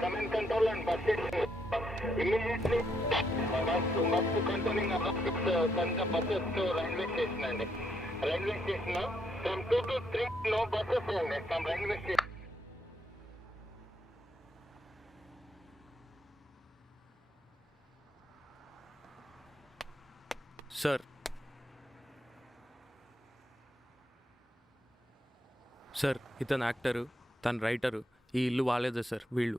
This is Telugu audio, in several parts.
Command control and bus station. Immediately, must controlling about send the buses to railway station and railway station. From 2 to 3, no buses and from railway station. Sir sir ఇతను యాక్టరు, తను రైటరు. ఈ ఇల్లు వాలేదా సార్? వీళ్ళు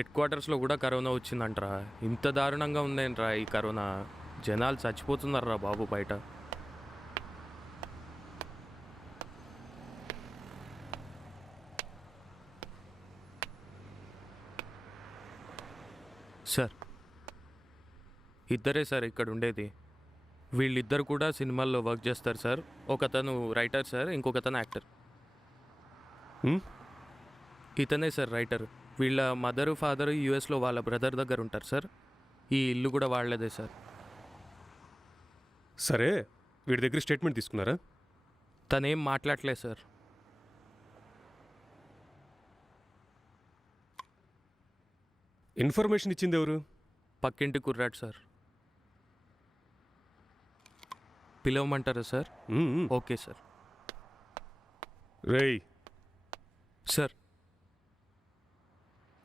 హెడ్ క్వార్టర్స్లో కూడా కరోనా వచ్చిందంటరా. ఇంత దారుణంగా ఉందేంట్రా ఈ కరోనా. జనాలు చచ్చిపోతున్నారా బాబు బయట. సార్ ఇద్దరే సార్ ఇక్కడ ఉండేది. వీళ్ళిద్దరు కూడా సినిమాల్లో వర్క్ చేస్తారు సార్. ఒకతను రైటర్ సార్, ఇంకొకతను యాక్టర్. ఇతనే సార్ రైటర్. వీళ్ళ మదరు ఫాదరు యూఎస్లో వాళ్ళ బ్రదర్ దగ్గర ఉంటారు సార్. ఈ ఇల్లు కూడా వాళ్ళదే సార్. సరే, వీడి దగ్గర స్టేట్మెంట్ తీసుకున్నారా? తనేం మాట్లాడలేదు సార్. ఇన్ఫర్మేషన్ ఇచ్చింది ఎవరు? పక్కింటి కుర్రాడు సార్. పిలవమంటారా సార్? Okay sir. రేయ్ సార్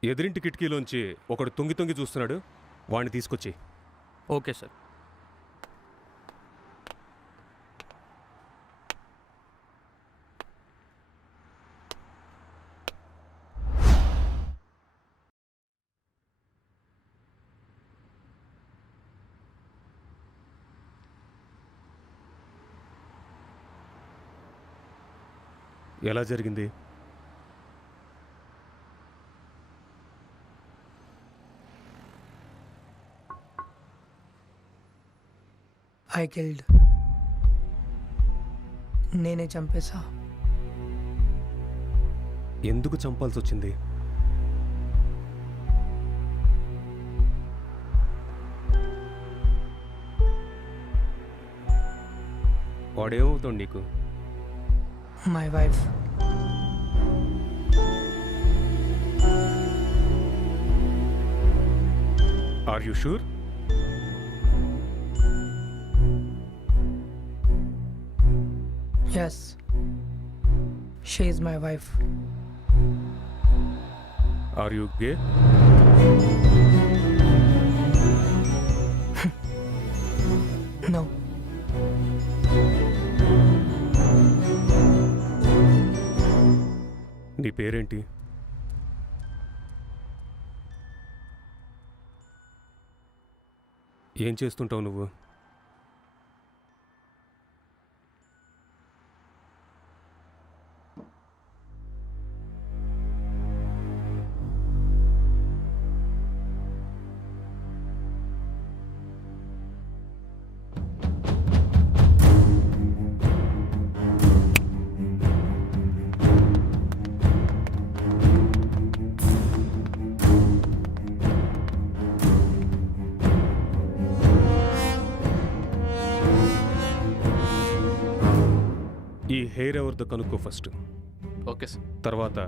ఎదురింటి కిటికీలోంచి ఒకడు తొంగి తొంగి చూస్తున్నాడు, వాడిని తీసుకొచ్చి. Okay sir. ఎలా జరిగింది? I killed. నేనే చంపేశా. ఎందుకు చంపాల్సి వచ్చింది? వాడేమవుతాడు నీకు? My wife. Are you sure? Yes. She is my wife. Are you gay? No. నీ పేరేంటి? ఏం చేస్తుంటావు నువ్వు? ఈ హెయిర్ ఎవరిదో కనుక్కో ఫస్ట్. Okay sir. తర్వాత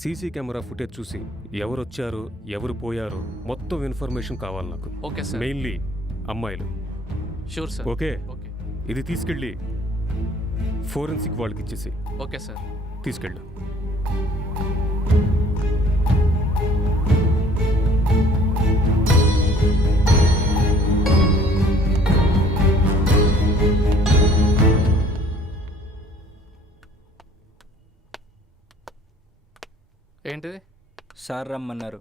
సీసీ కెమెరా ఫుటేజ్ చూసి ఎవరు వచ్చారు, ఎవరు పోయారు, మొత్తం ఇన్ఫర్మేషన్ కావాలి నాకు. Okay sir. మెయిన్లీ అమ్మాయిలు. Sure sir. Okay, okay. ఇది తీసుకెళ్ళి ఫోరెన్సిక్ వాళ్ళకి ఇచ్చేసి. Okay sir. తీసుకెళ్ళు. ఏంటిది? సార్ రమ్మన్నారు.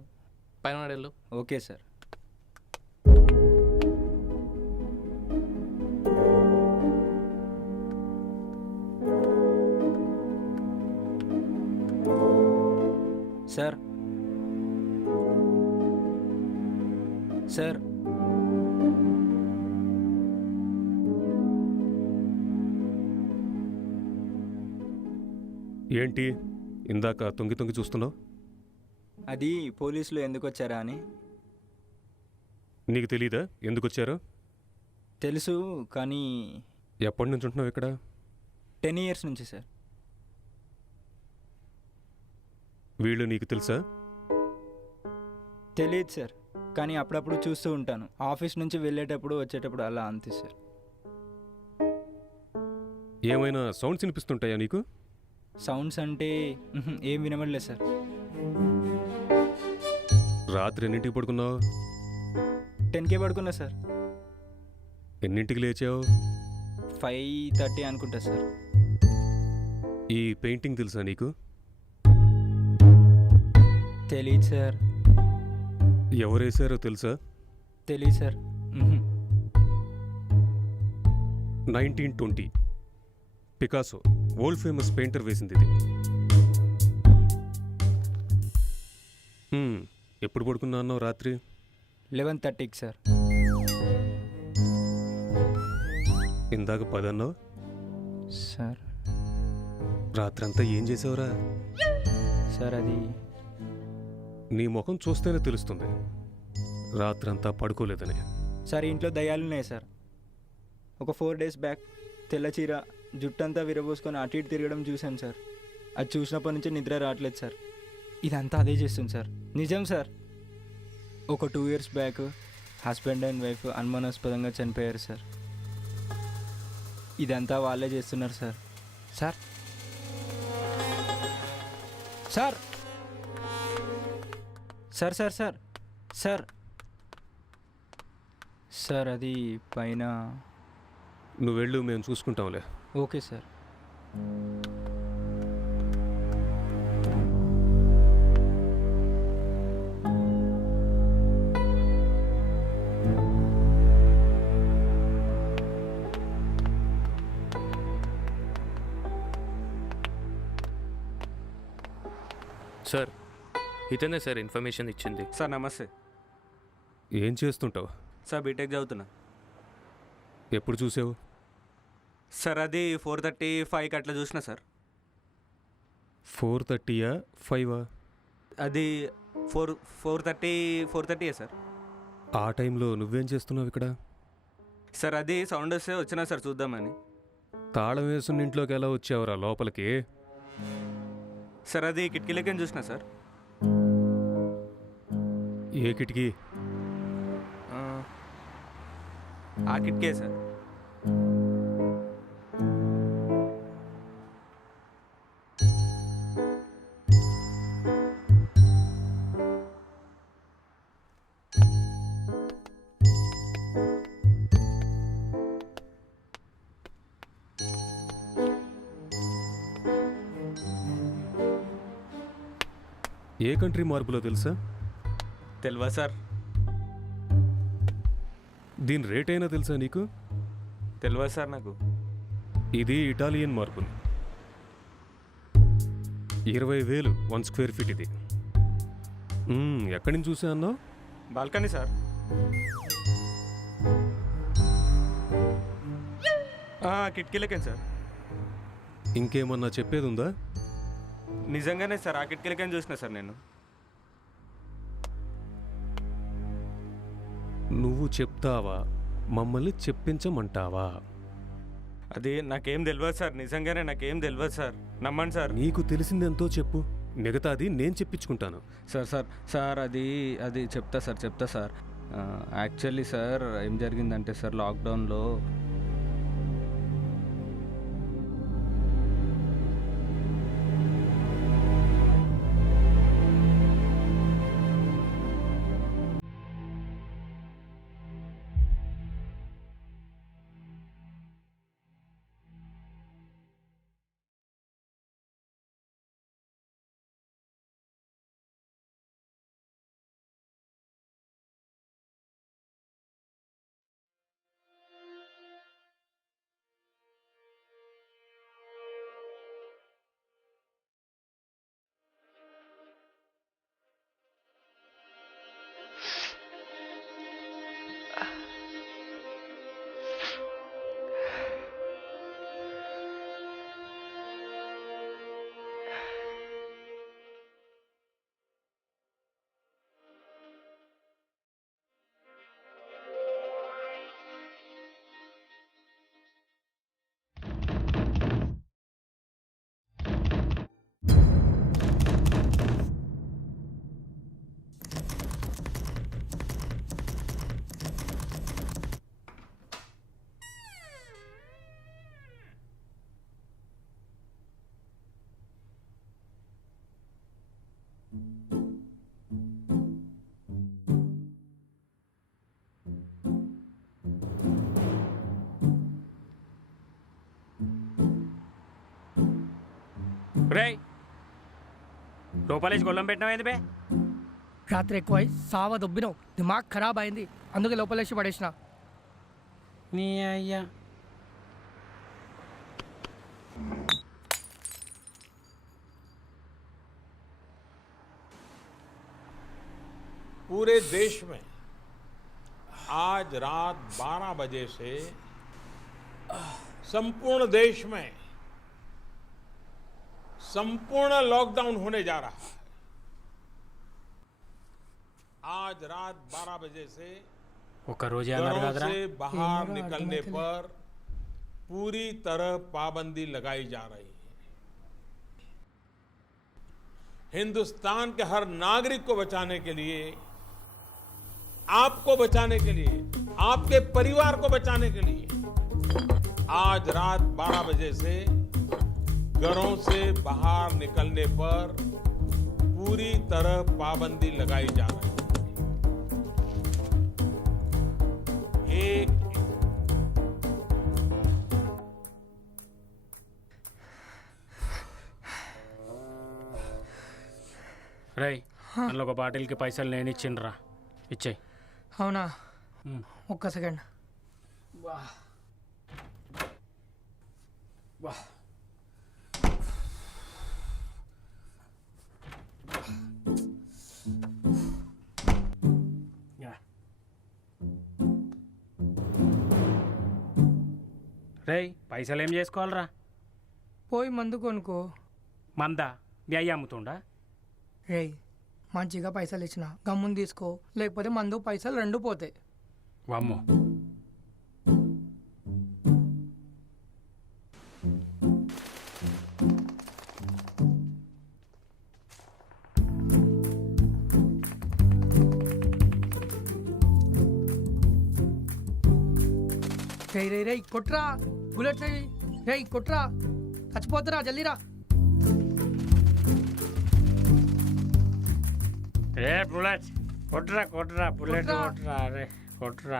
పైన వెళ్ళు. Okay sir. సార్ సార్ ఏంటి ఇందాక తొంగి తొంగి చూస్తున్నావు? అది పోలీసులు ఎందుకు వచ్చారా అని. నీకు తెలీదా ఎందుకు వచ్చారో? తెలుసు, కానీ ఎప్పటి నుంచి ఉంటున్నావు ఇక్కడ? 10 years నుంచి సార్. వీళ్ళు నీకు తెలుసా? తెలియదు సార్, కానీ అప్పుడప్పుడు చూస్తూ ఉంటాను. ఆఫీస్ నుంచి వెళ్ళేటప్పుడు వచ్చేటప్పుడు అలా అంతే సార్. ఏమైనా సౌండ్స్ వినిపిస్తుంటాయా నీకు? సౌండ్స్ అంటే ఏం వినబడలేదు సార్. రాత్రి ఎన్నింటికి పడుకున్నావు? 10కే పడుకున్నా సార్. ఎన్నింటికి లేచావు? 5:30 అనుకుంటా సార్. ఈ పెయింటింగ్ తెలుసా నీకు? తెలియదు సార్. ఎవరేశారో తెలుసా? తెలియదు sir. 1920 Picasso world famous painter వేసింది ఇది. ఎప్పుడు పడుకున్నా అన్నావు రాత్రి? 11:30కి సార్. ఇందాక 10 అన్నావు. సార్ రాత్రంతా ఏం చేసావురా? సార్ అది నీ ముఖం చూస్తేనే తెలుస్తుంది రాత్రంతా పడుకోలేదని. సార్ ఇంట్లో దయ్యాలు ఉన్నాయి సార్. ఒక 4 days బ్యాక్ తెల్ల చీర జుట్టంతా విరబోసుకొని అటు ఇటు తిరగడం చూశాను సార్. అది చూసినప్పటి నుంచి నిద్ర రావట్లేదు సార్. ఇదంతా అదే చేస్తుంది సార్. నిజం సార్. ఒక 2 years back husband and wife అనుమానాస్పదంగా చనిపోయారు సార్. ఇదంతా వాళ్ళే చేస్తున్నారు sir. Sir sir sir sir sir sir sir అది పైన. నువ్వు వెళ్ళు, మేము చూసుకుంటాంలే. Okay sir. సార్ ఇతనే సార్ ఇన్ఫర్మేషన్ ఇచ్చింది. సార్ నమస్తే. ఏం చేస్తుంటావు? సార్ బీటెక్ చదువుతున్నా. ఎప్పుడు చూసావు? సార్ అది 4:35కి అట్లా చూసిన సార్. 4:30 5 అది 4:30 సార్. ఆ టైంలో నువ్వేం చేస్తున్నావు ఇక్కడ? సార్ అది సౌండ్ వస్తే వచ్చినా సార్ చూద్దామని. తాళం వేసున్న ఇంట్లోకి ఎలా వచ్చావురా లోపలికి? సార్ అది కిటికీలకే చూసిన సార్. ఏ కిటికీ? ఆ కిటికే సార్. ఏ కంట్రీ మార్పులో తెలుసా? తెలియదా సార్? దీని రేట్ అయినా తెలుసా నీకు? తెలియదా సార్ నాకు. ఇది ఇటాలియన్ మార్బుల్. 20,000 1 square feet ఇది. ఎక్కడి నుంచి చూసా అన్నావు? Balcony sir. కిటికీలకే సార్. ఇంకేమన్నా చెప్పేది ఉందా? నిజంగానే సార్ ఆ కిటికీలకే చూసిన సార్ నేను. నువ్వు చెప్తావా, మమ్మల్ని చెప్పించమంటావా? అది నాకేం తెలియదు సార్. నిజంగానే నాకేం తెలియదు సార్. నమ్మండి సార్. నీకు తెలిసిందెంతో చెప్పు, మిగతాది నేను చెప్పించుకుంటాను. సార్ సార్ సార్ అది చెప్తా సార్. యాక్చువల్లీ సార్ ఏం జరిగిందంటే సార్ లాక్డౌన్లో రే లోపలేసి గొల్లం పెట్టినావు ఏంది బే? రాత్రి ఎక్కువై సావ దొబ్బినావు, దిమాగ్ ఖరాబ్ అయింది, అందుకే లోపలేసి పడేసిన. నీ అయ్యా पूरे देश में आज रात 12 बजे से संपूर्ण देश में संपूर्ण लॉकडाउन होने जा रहा है. आज रात 12 बजे से ఒక రోజే అన్నారు घरों కదరా से बाहर मेरा निकलने आर्गुमेंट है। पर पूरी तरह पाबंदी लगाई जा रही है. हिंदुस्तान के हर नागरिक को बचाने के लिए, आपको बचाने के लिए, आपके परिवार को बचाने के लिए आज रात 12 बजे से घरों से बाहर निकलने पर पूरी तरह पाबंदी लगाई जा रही है. एक రై అందులో ఒక బాటిల్కి పైసలు నేను ఇచ్చిండ్రా, ఇచ్చేయి. అవునా, ఒక్క సెకండ్. రై పైసలు ఏం చేసుకోవాలరా? పోయి మందు కొనుక్కో. మందా మీ అయ్యి అమ్ముతుండా? రేయ్, మంచిగా పైసలు ఇచ్చిన గమ్ముని తీసుకో, లేకపోతే మందు పైసలు రెండు పోతాయి. వామ్మో, రేయ్ రేయ్ రేయ్ కొట్రా, బుల్లెట్ రేయ్ రేయ్ కొట్రా, చచ్చిపోతురా, జల్దీరా. ఏ బుల్లెట్ కొట్రా కొట్రా, బుల్లెట్ కొట్రా. కొట్రా, అరే కొట్రా,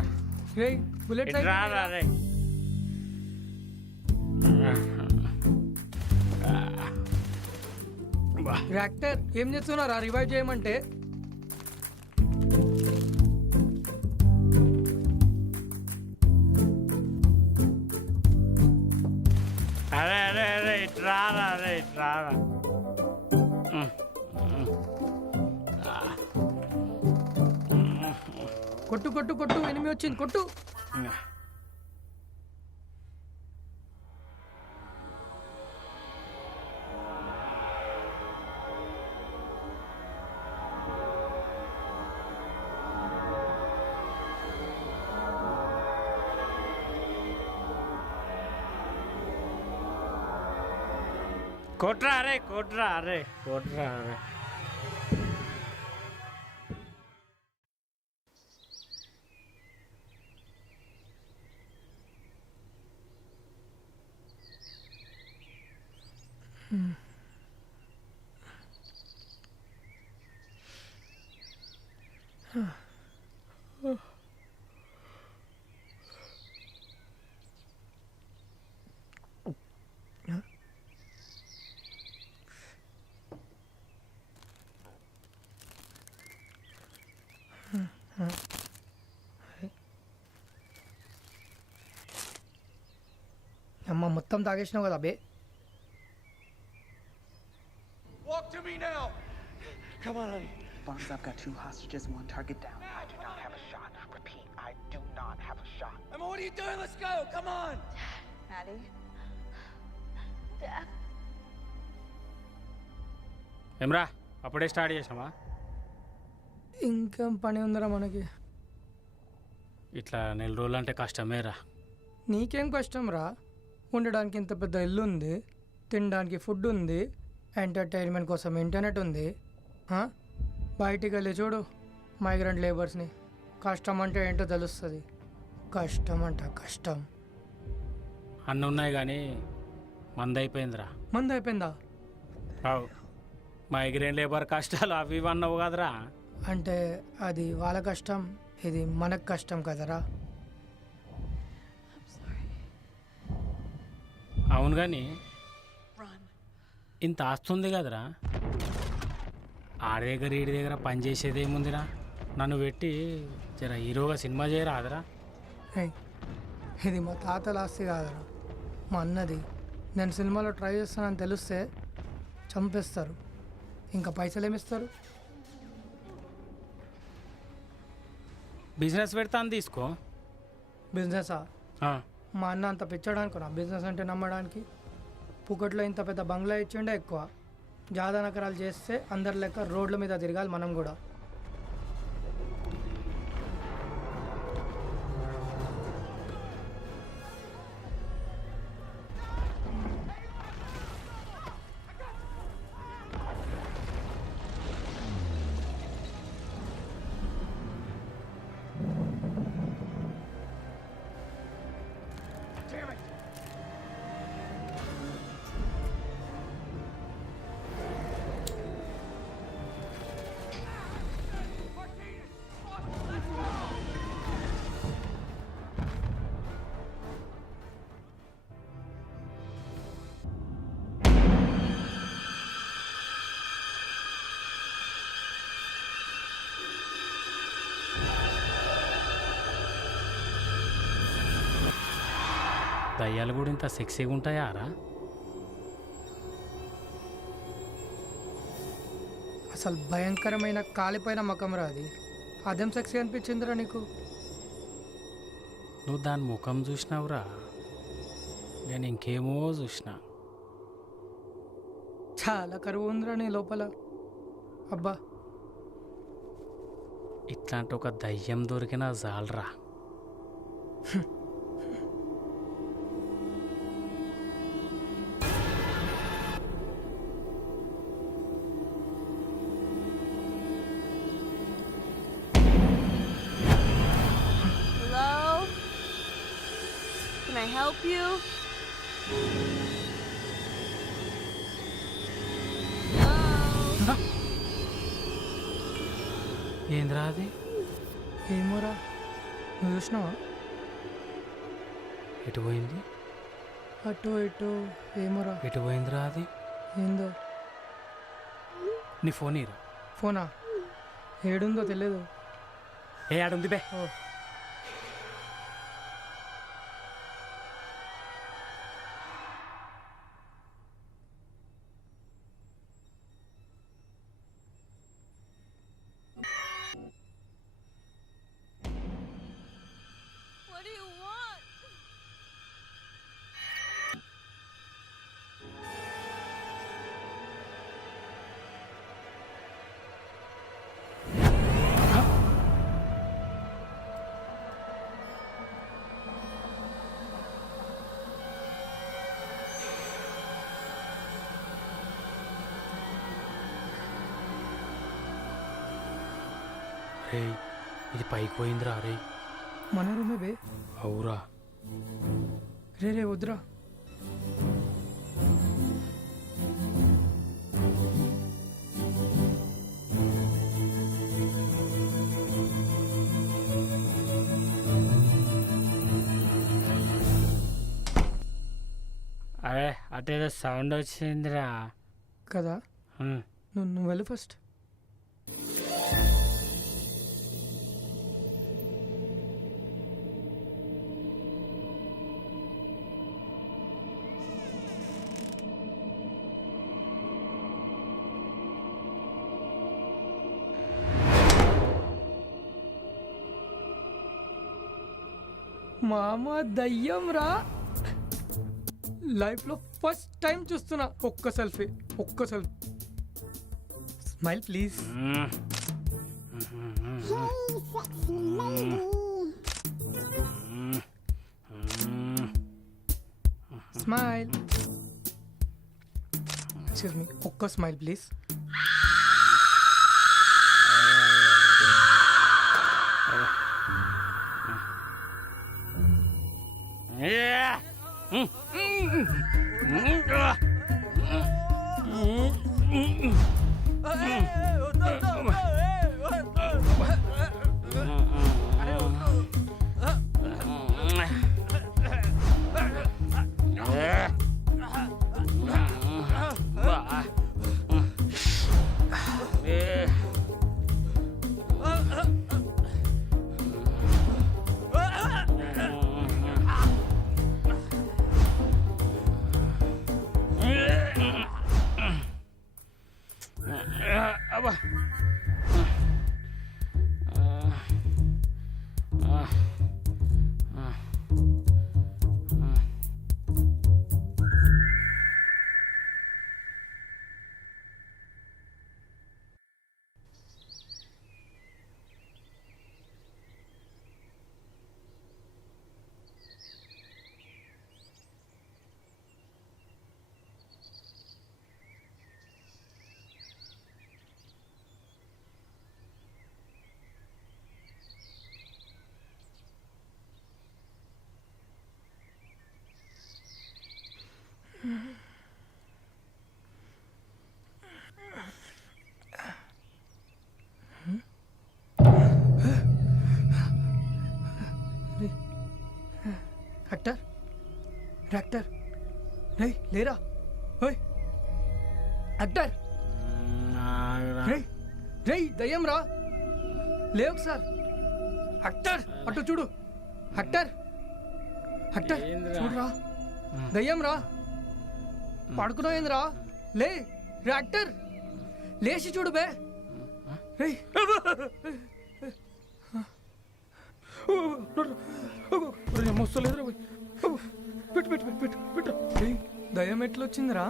రేయ్ బుల్లెట్ ఇటు రారా రే. యాక్టర్ ఏం చేస్తున్నారా రివైవ్ చేయమంటే? అరే అరే అరే ఇటు రారా, అరే ఇటు రారా. కొట్టు కొట్టు కొట్టు, ఎనిమి వచ్చింది, కొట్టు. కొట్రా అరే కొట్రా, అరే కొట్రా, అరే. అమ్మ మొత్తం తాగేసినావు కదా బే. Walk to me now! Come on, honey. Barnes, I've got 2 hostages, 1 target down. I do not have a shot. Repeat, I do not have a shot. Emma, what are you doing? Let's go! Come on! Maddie? Dad? ఏమ్రా అప్పుడే స్టార్ట్ చేసామా? ఇంకేం పని ఉందరా మనకి? ఇట్లా నెల రోజులు అంటే కష్టమేరా. నీకేం కష్టం రా, ఉండడానికి ఇంత పెద్ద ఇల్లు ఉంది, తినడానికి ఫుడ్ ఉంది, ఎంటర్టైన్మెంట్ కోసం ఇంటర్నెట్ ఉంది. బయటికి వెళ్ళి చూడు మైగ్రెంట్ లేబర్స్ని, కష్టం అంటే ఏంటో తెలుస్తుంది. కష్టం అంట కష్టం. అన్నీ ఉన్నాయి కానీ మంది అయిపోయిందిరా. మంది అయిపోయిందా? అవు మైగ్రేన్ లేబర్ కష్టాలు అవి ఇవి అన్నావు కదరా. అంటే అది వాళ్ళ కష్టం, ఇది మనకు కష్టం కదరా. అవును కానీ ఇంత ఆస్తుంది కదరా, ఆడి దగ్గర ఈడి దగ్గర పని చేసేది ఏముందిరా? నన్ను పెట్టి జర హీరోగా సినిమా చేయరాదరా? ఏయ్, ఇది మా తాతల ఆస్తి కాదురా, మా అన్నది. నేను సినిమాలో ట్రై చేస్తానని తెలిస్తే చంపేస్తారు. ఇంకా పైసలు ఏమిస్తారు? బిజినెస్ పెడతాను తీసుకో. బిజినెసా? ఆ, మా అన్న అంత పిచ్చడానికి నా బిజినెస్ అంటే నమ్మడానికి. పుకట్లో ఇంత పెద్ద బంగ్లా ఇచ్చిండే ఎక్కువ. జాదా నకరాలు చేస్తే అందరి లెక్క రోడ్ల మీద తిరగాలి మనం కూడా. దయ్యాలు కూడా ఇంత సెక్సీగా ఉంటాయా రా? అసలు భయంకరమైన కాలిపోయిన మకం రా అది. అదేం సెక్సీ అనిపించిందిరా నీకు? నువ్వు దాని ముఖం చూసినావురా, నేను ఇంకేమో చూసినా. చాలా కరువు ఉందిరా నీ లోపల. అబ్బా, ఇట్లాంటి ఒక దయ్యం దొరికినా చాలరా. Hello? Can I help you? Hello? ఏంద్రా అది? ఏమోరా, నువ్వు చూసినావా? ఎటు పోయింది? అటు ఇటు ఏమోరా. ఎటు పోయిందిరా అది? ఏందో. నీ ఫోన్ ఇరా. ఫోనా? ఏడుందో తెలియదు. ఏ ఆడుంది బే. ఓ, What do you want? రే, ఇది పైకి పోయిందిరా. రే మన రూమే బే. అవురా. రే రే వద్దురా. అరే అటేదో సౌండ్ వచ్చిందిరా. కదా, ఉమ్. నువ్వు వెళ్ళు ఫస్ట్. మామ దయ్యం రా. లైఫ్లో ఫస్ట్ టైం చూస్తున్నా. ఒక్క selfie. Smile please. Smile. Excuse me, ఒక్క స్మైల్ ప్లీజ్. Yeah. డాక్టర్ రే లేరా ఓయ్ డాక్టర్ రే రే దయ్యం రా లే ఒకసారి డాక్టర్ అటు చూడు డాక్టర్ డాక్టర్ చూడురా దయ్యం రా పడుకున్నాయిందిరా లే డాక్టర్ లేచి చూడు బే రే పెట్టు పెట్టు పెట్టు పెట్టు పెట్టు దయ్యం ఎట్లొచ్చిందిరా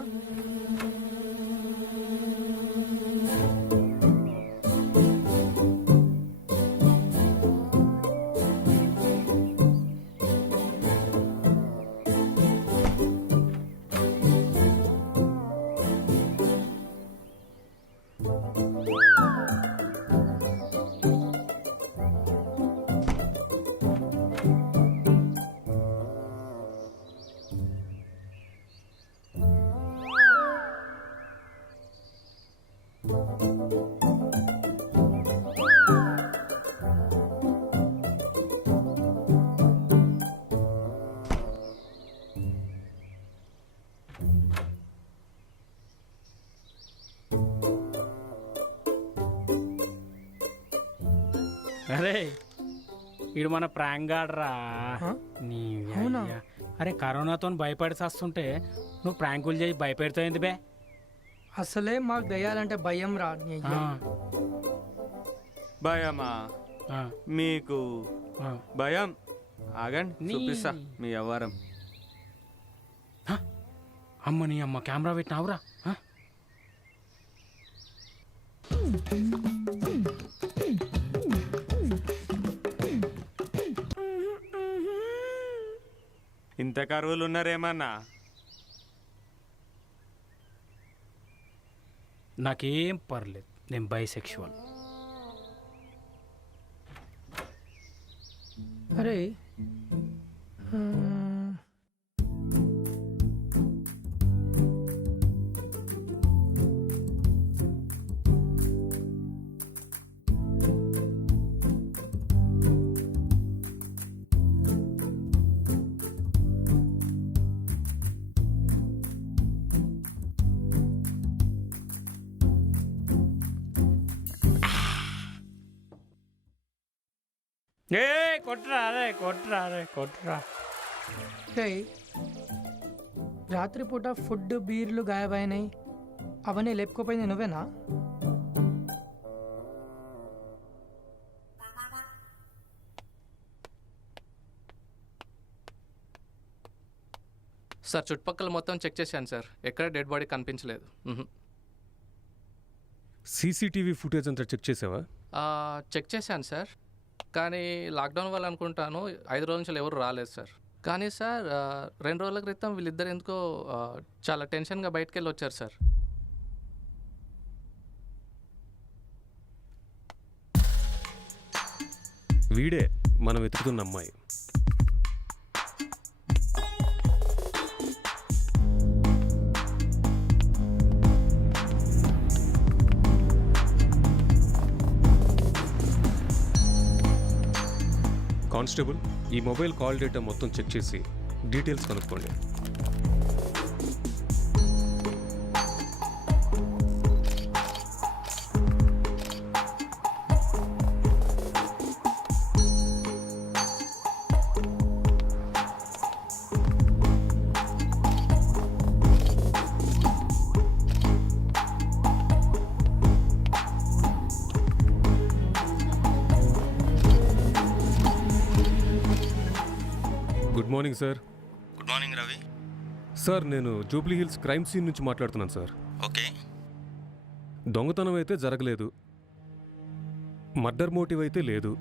అరే వీడు మన ప్రాంక్ గాడ్రా నీ అవునా? అయ్యా. అరే కరోనాతో భయపడి వస్తుంటే నువ్వు ప్రాంకులు చేసి భయపెడతావు బే అసలే మాకు దయ్యాలంటే భయం రా నీ అయ్య. భయమా ఆ, మీకు ఆ. భయం ఆగండి నీ- చూపిస్తా మీ వ్యవహారం. అమ్మ నీ అమ్మ కెమెరా పెట్టినావురా ఆ? ఇంత కరువులు ఉన్నారేమన్నా? నాకేం పర్లేదు నేను బైసెక్షువల్. అరే ఏ కొట్రా అరే కొట్రా అరే కొట్రా. రే రాత్రిపూట ఫుడ్ బీర్లు గాయమైనాయి అవన్నీ లేపుకోపోయింది నువ్వేనా? సార్ చుట్టుపక్కల మొత్తం చెక్ చేశాను సార్, ఎక్కడ డెడ్ బాడీ కనిపించలేదు. సీసీటీవీ ఫుటేజ్ అంతా చెక్ చేసావా? చెక్ చేశాను సార్, కానీ లాక్డౌన్ వల్ల అనుకుంటాను 5 రోజుల నుంచి ఎవరు రాలేదు సార్. కానీ సార్ 2 రోజుల క్రితం వీళ్ళిద్దరు ఎందుకో చాలా టెన్షన్గా బయటకు వెళ్ళి వచ్చారు సార్. వీడే మనం వెతుకుతున్న అమ్మాయి. కానిస్టేబుల్, ఈ మొబైల్ కాల్ డేటా మొత్తం చెక్ చేసి డీటెయిల్స్ కనుక్కోండి. Good morning sir. Good morning Ravi. Sir నేను జూబ్లీ హిల్స్ క్రైమ్ సీన్ నుంచి మాట్లాడుతున్నాను సార్. ఓకే. దొంగతనం అయితే జరగలేదు, మర్డర్ మోటివ్ అయితే లేదు,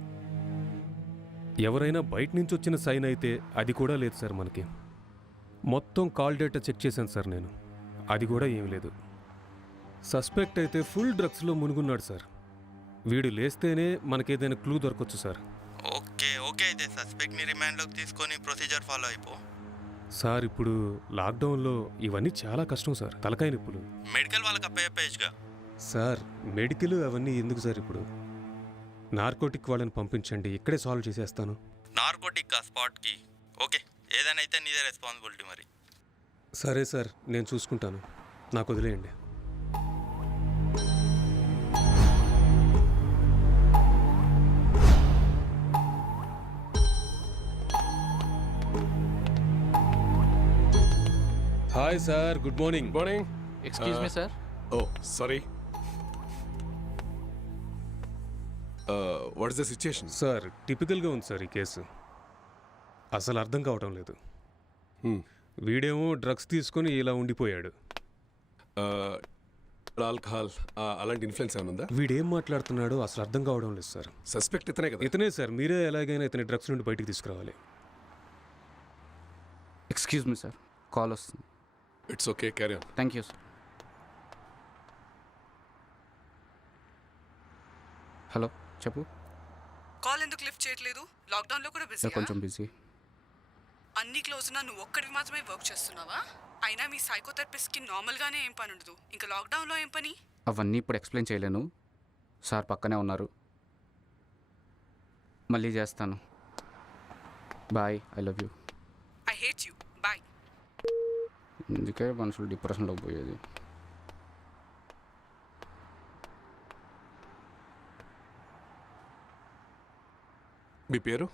ఎవరైనా బయట నుంచి వచ్చిన సైన్ అయితే అది కూడా లేదు సార్. మనకి మొత్తం కాల్ డేటా చెక్ చేశాను సార్ నేను, అది కూడా ఏం లేదు. సస్పెక్ట్ అయితే ఫుల్ డ్రగ్స్లో మునుగున్నాడు సార్. వీడు లేస్తేనే మనకేదైనా క్లూ దొరకొచ్చు సార్. ఓకే ఓకే, అయితే సస్పెక్ట్ని రిమాండ్లోకి తీసుకొని ప్రొసీజర్ ఫాలో అయిపో. సార్ ఇప్పుడు లాక్డౌన్లో ఇవన్నీ చాలా కష్టం సార్, తలకాయ నొప్పులు. మెడికల్ వాళ్ళకి అప్పయ్యేగా. సార్ మెడికల్ అవన్నీ ఎందుకు సార్? ఇప్పుడు నార్కోటిక్ వాళ్ళని పంపించండి, ఇక్కడే సాల్వ్ చేసేస్తాను. నార్కోటిక్ స్పాట్కి ఓకే, ఏదైనా అయితే నీదే రెస్పాన్సిబిలిటీ మరి. సరే సార్, నేను చూసుకుంటాను, నాకు వదిలేయండి. Hi sir, good morning. Morning. Excuse me sir. Oh sorry. What is the situation? Sir, టిపికల్గా ఉంది సార్ ఈ కేసు. అసలు అర్థం కావటం లేదు. వీడేమో డ్రగ్స్ తీసుకొని ఇలా ఉండిపోయాడు. ఆల్కహాల్ అలాంటి ఇన్ఫ్లుయెన్స్ ఏమైనా ఉందా? వీడేం మాట్లాడుతున్నాడో అసలు అర్థం కావడం లేదు సార్. సస్పెక్ట్ ఇతనే కదా? ఇతనే సార్, మీరే ఎలాగైనా ఇతని డ్రగ్స్ నుండి బయటికి తీసుకురావాలి. ఎక్స్క్యూజ్ మీ సార్, కాల్ వస్తుంది. It's okay, carry on. Thank you sir. Hello, చెప్పు. కాల్ ఎందుకు లిఫ్ట్ చేయట్లేదు? లాక్డౌన్లో కూడా బిజీ. కొంచెం బిజీ. అన్ని క్లోజ్ ఉన్నా నువ్వు ఒక్కడివి మాత్రమే వర్క్ చేస్తున్నావా? అయినా మీ సైకోథెరపిస్ట్కి నార్మల్గానే ఏం పని ఉండదు, ఇంకా లాక్డౌన్లో ఏం పని? అవన్నీ ఇప్పుడు ఎక్స్ప్లెయిన్ చేయలేను. సార్ పక్కనే ఉన్నారు, మళ్ళీ చేస్తాను. Bye, I love you. I hate you, bye. అందుకే మనుషులు డిప్రెషన్లో పోయేది. మీ పేరు?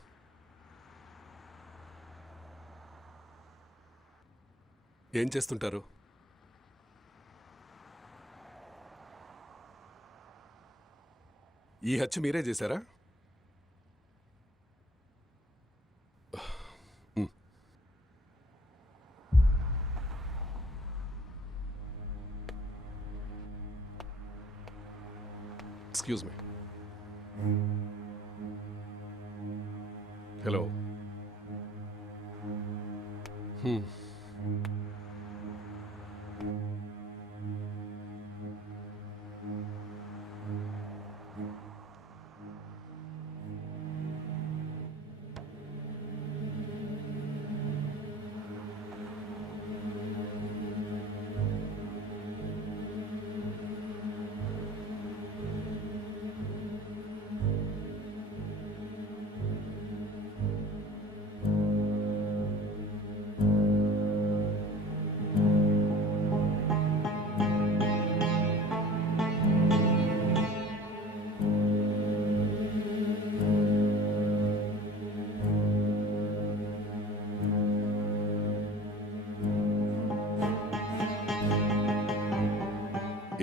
ఏం చేస్తుంటారు? ఈ హత్య మీరే చేశారా? Excuse me. హలో.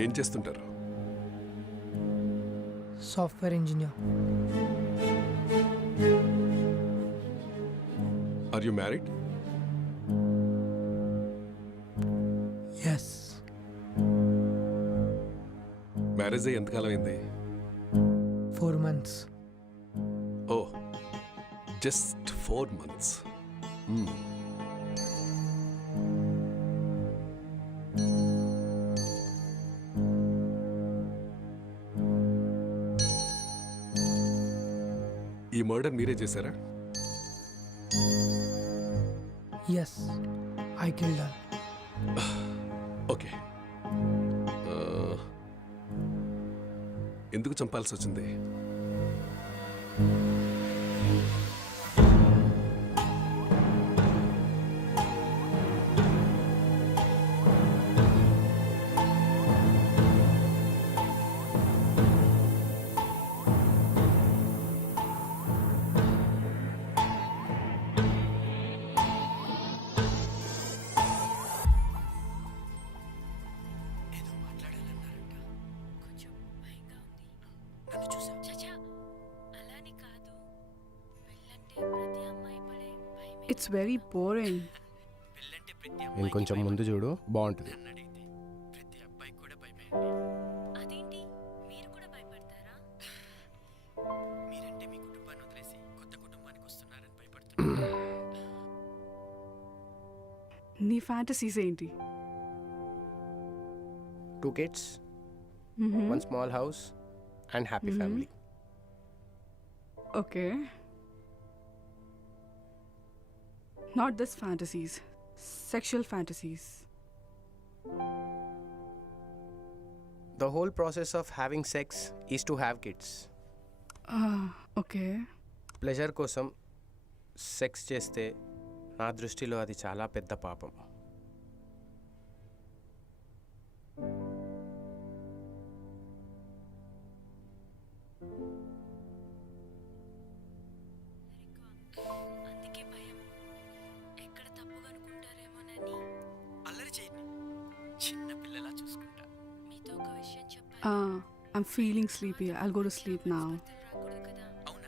ఏం చేస్తుంటారు? Software engineer. Are you married? Yes. Marriage అయ్యి ఎంతకాలం అయింది? 4 months. Oh, just 4 months. ఈ మర్డర్ మీరే చేశారా? Yes, I killed her. Okay. ఎందుకు చంపాల్సి వచ్చింది? It's very boring. ఇంకొంచెం ముందు చూడు, బాగుంటుంది. అదేంటి మీరు కూడా భయపడతారా? మీరంటే మీ కుటుంబాన్ని వదిలేసి కొత్త కుటుంబానికి వస్తున్నారని భయపడుతున్నా. నీ ఫ్యాంటసీస్ ఏంటి? 2 kids, 1 small house and happy family. Okay. Not this fantasies, sexual fantasies. The whole process of having sex is to have kids. Okay. Pleasure కోసం సెక్స్ చేస్తే నా దృష్టిలో అది చాలా పెద్ద పాపం. అందుకే భయం, ఎక్కడ తప్పుగా అనుకుంటారేమోనని. అల్లరి చేయని చిన్న పిల్లలా చూసుకుంటా. మీతో ఒక విషయం చెప్పాలి. I'm feeling sleepy. I'll go to sleep now.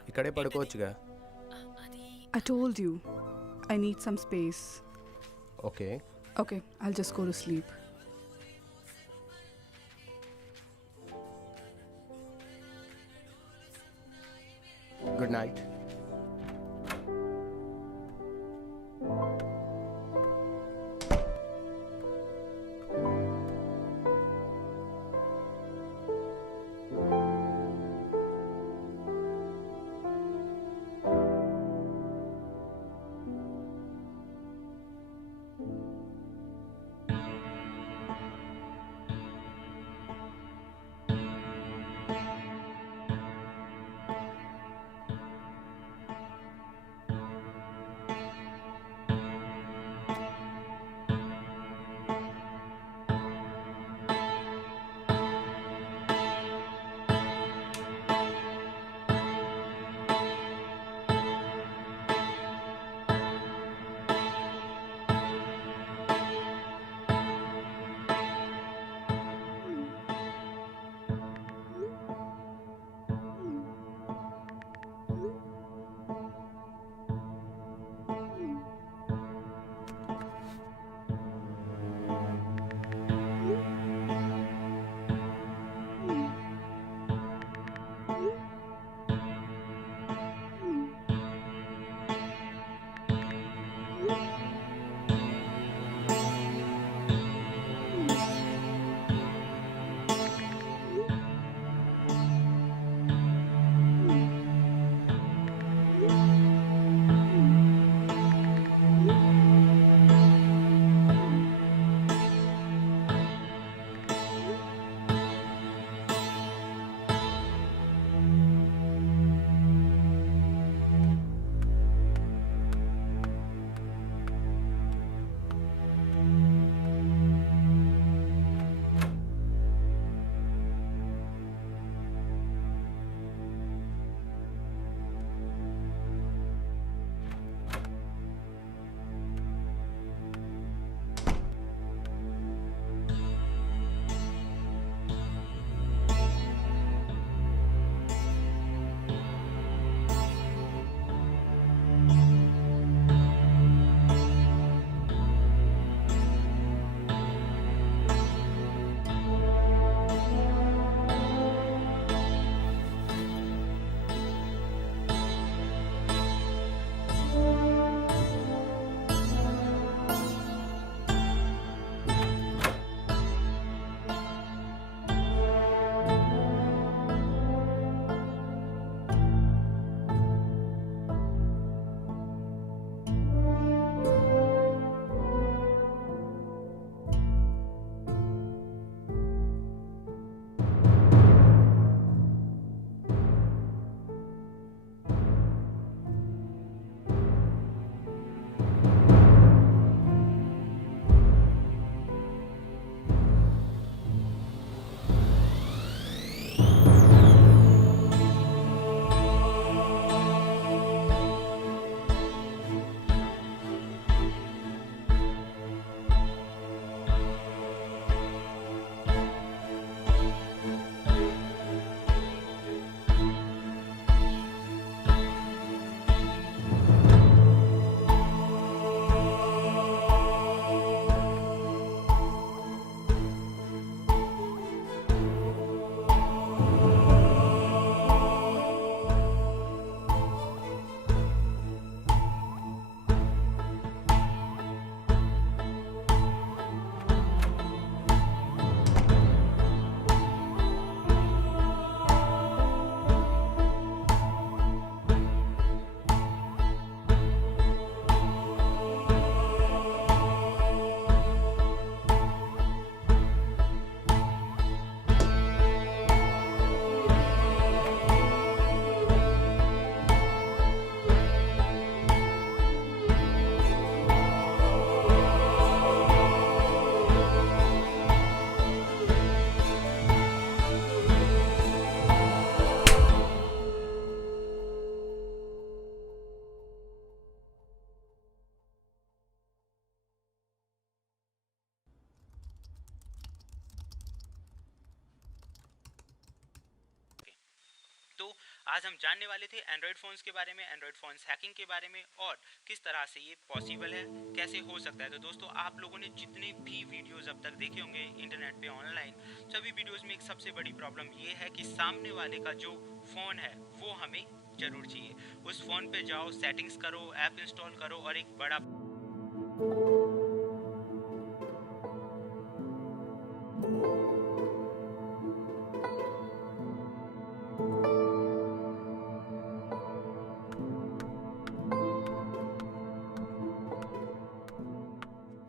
ఇక్కడే పడుకోవచ్చుగా. I told you, I need some space. Okay. Okay, I'll just go to sleep. Good night. आज हम जानने वाले थे एंड्रॉयड फ़ोन्स के बारे में, एंड्रॉयड फ़ोन्स हैकिंग के बारे में और किस तरह से ये पॉसिबल है, कैसे हो सकता है। तो दोस्तों, आप लोगों ने जितने भी वीडियोज़ अब तक देखे होंगे इंटरनेट पे ऑनलाइन, सभी वीडियोज़ में एक सबसे बड़ी प्रॉब्लम ये है कि सामने वाले का जो फ़ोन है वो हमें ज़रूर चाहिए। उस फ़ोन पे जाओ, सेटिंग्स करो, ऐप इंस्टॉल करो और एक बड़ा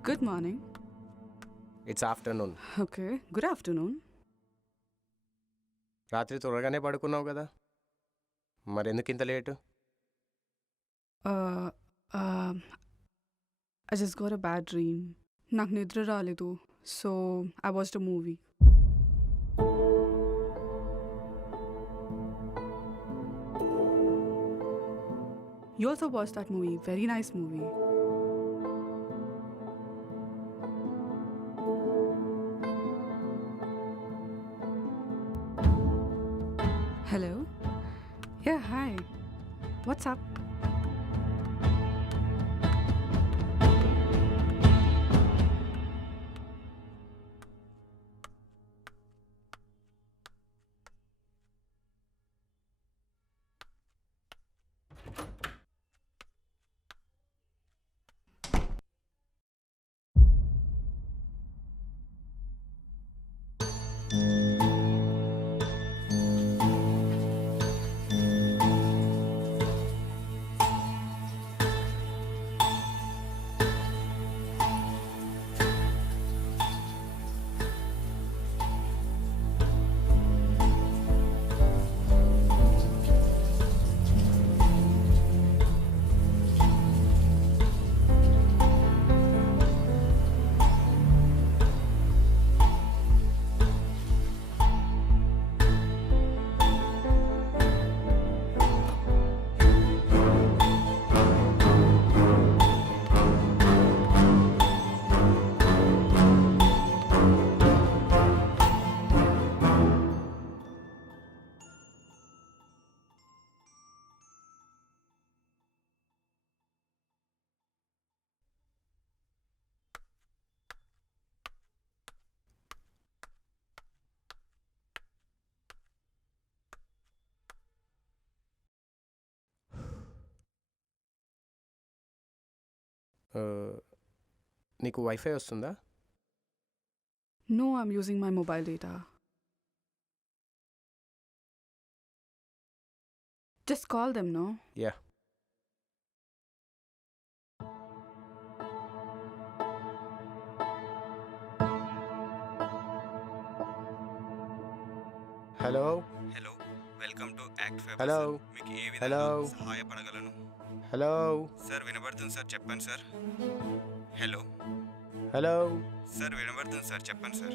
Good morning. It's afternoon. Okay, good afternoon. రాత్రి త్వరగానే పడుకున్నావు కదా, మరెందుకు ఇంత late? I just got a bad dream. నాకు నిద్ర రాలేదు, so I watched a movie. You also watched that movie. Very nice movie. Hello? Yeah, hi. What's up? నీకు వైఫై వస్తుందా? No, I'm using my mobile data. Just call them, no? Yeah. Hello hello, welcome to ACT fiber. Hello మీకు ఏ హలో విధంగా సహాయపడగలను? హలో సార్ వినబడుతుంది సార్, చెప్పండి సార్. హలో హలో సార్, వినబడుతుంది సార్, చెప్పండి sir.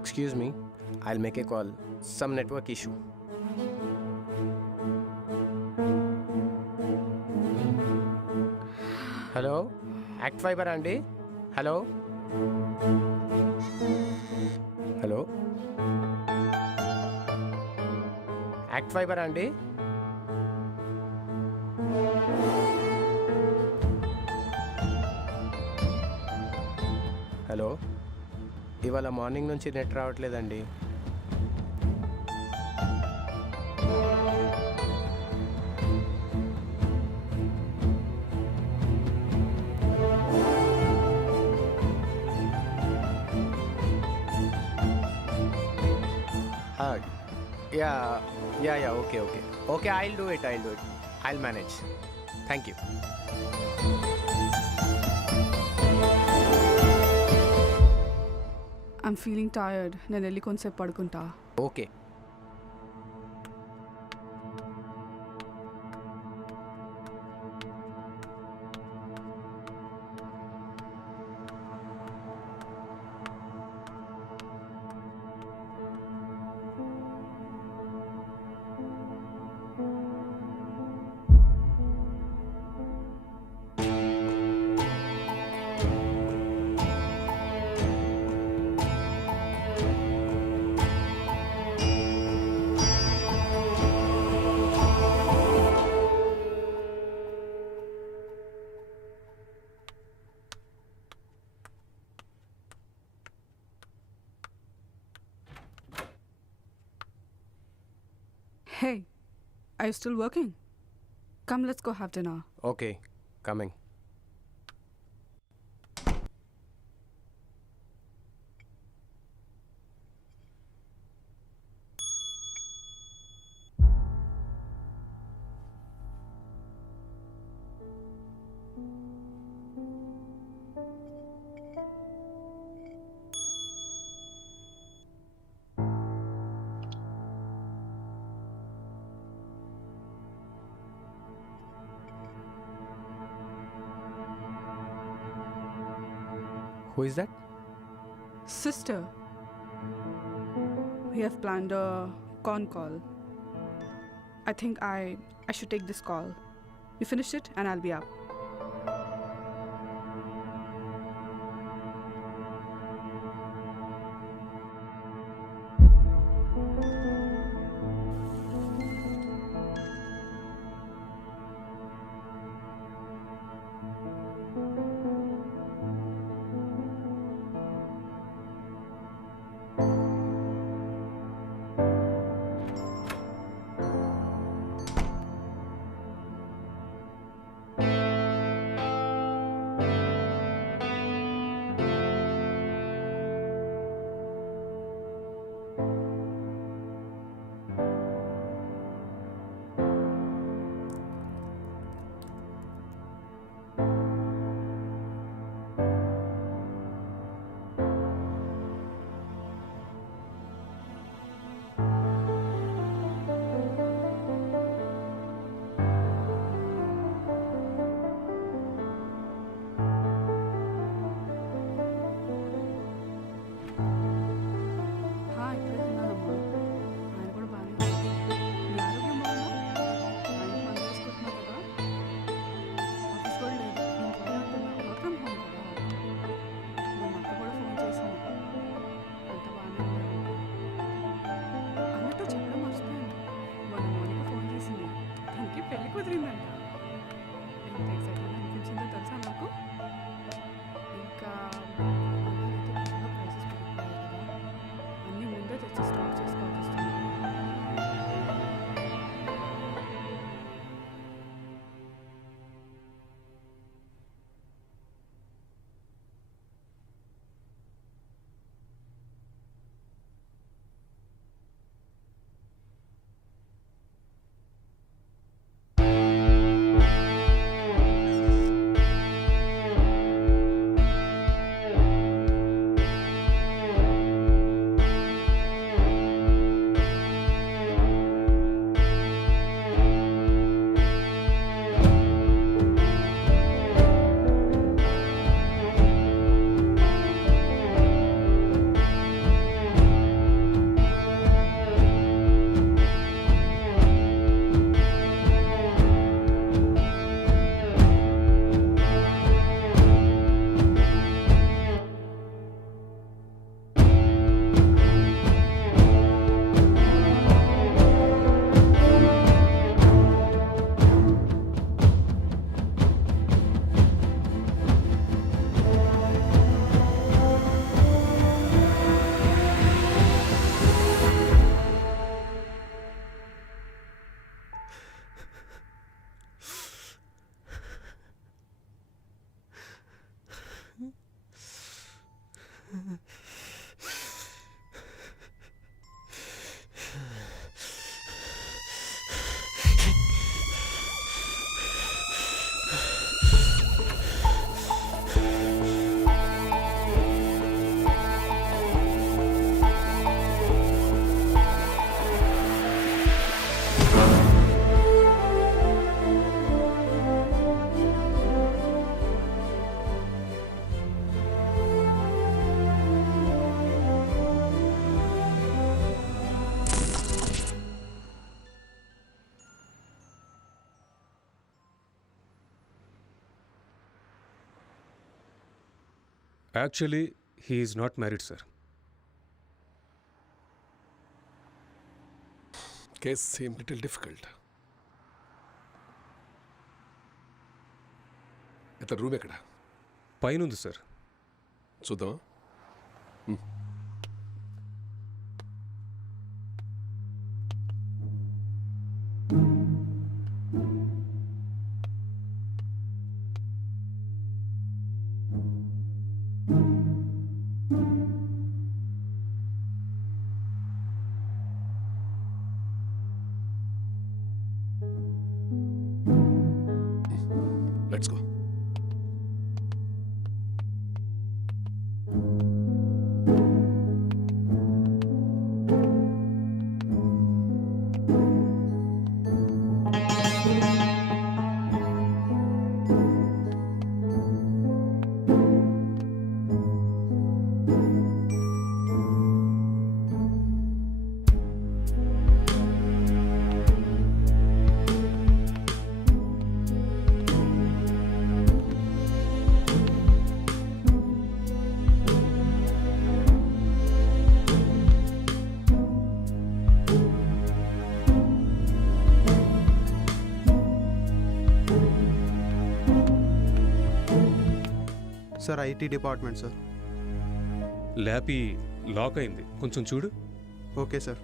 Excuse me, I'll make a call. Some network issue. Hello, ACT fiber అండి? హలో హలో, యాక్ట్ ఫైబర్ అండి? హలో, ఇవాళ మార్నింగ్ నుంచి నెట్ రావట్లేదండి. Yeah, okay, I'll do it, I'll manage. Thank you. I'm feeling tired. నేను వెళ్ళి కొంచెంసేపు పడుకుంటా. Okay. Hey, are you still working? Come, let's go have dinner. Okay, coming. Who is that? Sister, we have planned a con call. I think I should take this call. You finish it and I'll be up. Actually, he is not married, sir. Case seemed little difficult. ఇతని రూమ్ ఎక్కడ? పైన ఉంది సార్. చూద్దామా? Let's go. Sir IT department sir. Lappy lock అయింది, కొంచెం చూడు. Okay sir.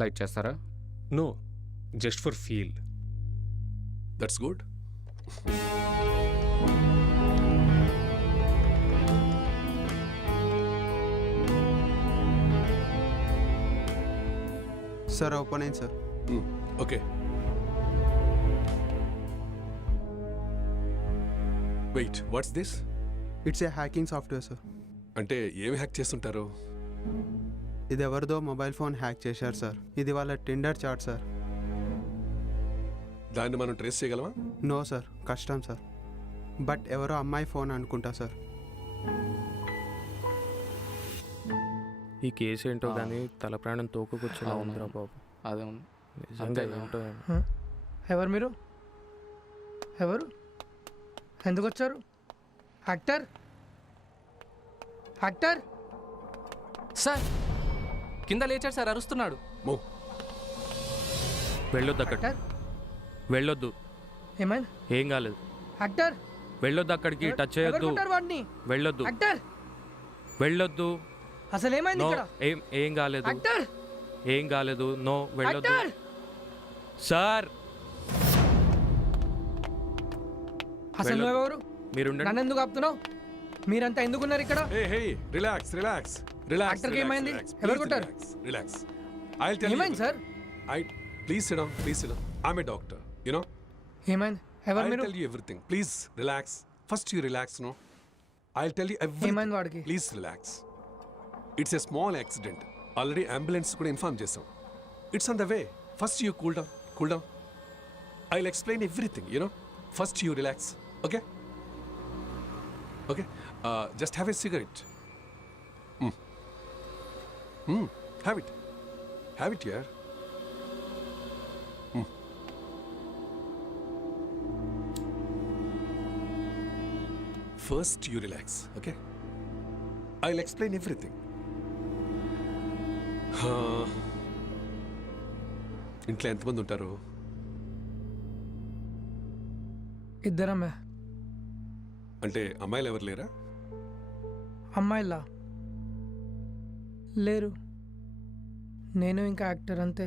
లైట్ చేస్తారా? No, just for feel. That's good. Sir open అయింది sir. Okay. Wait, what's this? It's a hacking software sir. అంటే ఏమి హ్యాక్ చేస్తుంటారు? ఇది ఎవరిదో మొబైల్ ఫోన్ హ్యాక్ చేశారు సార్. ఇది వాళ్ళ టిండర్ చాట్ సార్. దాన్ని మనం ట్రేస్ చేయగలమా? నో సార్, కష్టం సార్. బట్ ఎవరో అమ్మాయి ఫోన్ అనుకుంటా సార్. ఈ కేసు ఏంటో కానీ తల ప్రాణం తోకకొచ్చేలా ఉందిరా బాబు. అదే నిజంగా ఏంటో. ఎవరు మీరు? ఎవరు? ఎందుకు వచ్చారు? యాక్టర్ యాక్టర్ సార్ కింద లేచాడు సార్, అరుస్తున్నాడు. వెళ్ళొద్దు అక్కడ, వెళ్ళొద్దు. ఏమైంది? ఏం కాలేదు. యాక్టర్ వెళ్ళొద్దు, అక్కడికి టచ్ చేయొద్దు. వాడిని వెళ్ళొద్దు, యాక్టర్ వెళ్ళొద్దు. అసలు ఏమైంది ఇక్కడ? ఏం కాలేదు, యాక్టర్ ఏం కాలేదు. నో, వెళ్ళొద్దు యాక్టర్. సార్. అసలు నువ్వెవరు? మీరు నన్ను ఎందుకు ఆపుతున్నావు? మీరంతా ఎందుకున్నారు ఇక్కడ? Relax relax relax. యాక్టర్కి ఏమైంది? ఎవరు కొట్టారు? రిలాక్స్. I'll tell you. ఏమైంది sir? Please sit down, please sit down. I am a doctor, you know. ఏమైంది? ఎవరు మీరు? I'll tell you everything. Please relax. First you relax, no? I'll tell you everything. ఏమైంది వాడికి? Please relax. It's a small accident. Already ambulance కూడా ఇన్ఫార్మ్ చేసాం. It's on the way. First you cool down. Cool down. I'll explain everything, you know. First you relax. Okay? Okay? Just have a cigarette. Have it. Have it here. First you relax, okay? I'll explain everything. ఇంట్లో ఎంతమంది ఉంటారు? ఇద్దరమ్మే. అంటే అమ్మాయిలు ఎవరు లేరా? అమ్మాయిలా లేరు. నేను ఇంకా యాక్టర్ అంతే.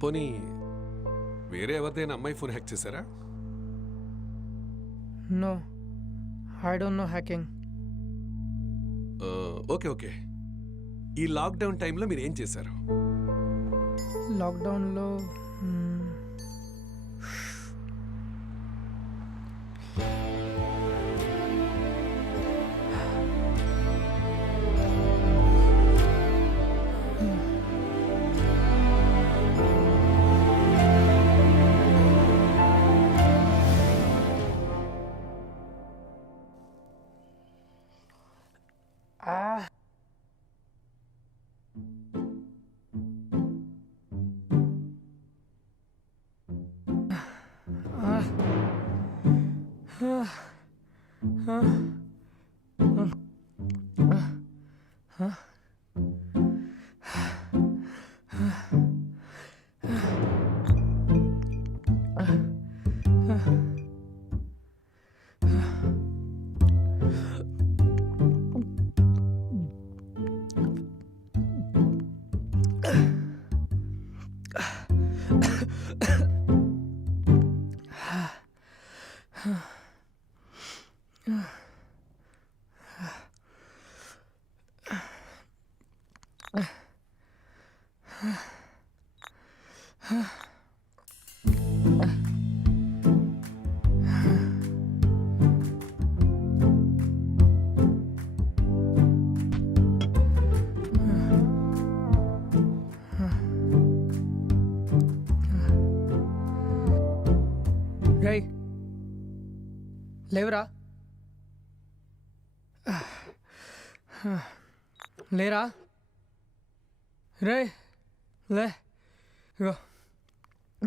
పోనీ వేరే ఎవరిదైనా అమ్మాయి ఫోన్ హ్యాక్ చేశారా? No, I don't know hacking. Okay okay. ఈ లాక్డౌన్ టైంలో మీరు ఏం చేశారు? లాక్డౌన్లో రై లేవురా లేరా రే లే ఇగో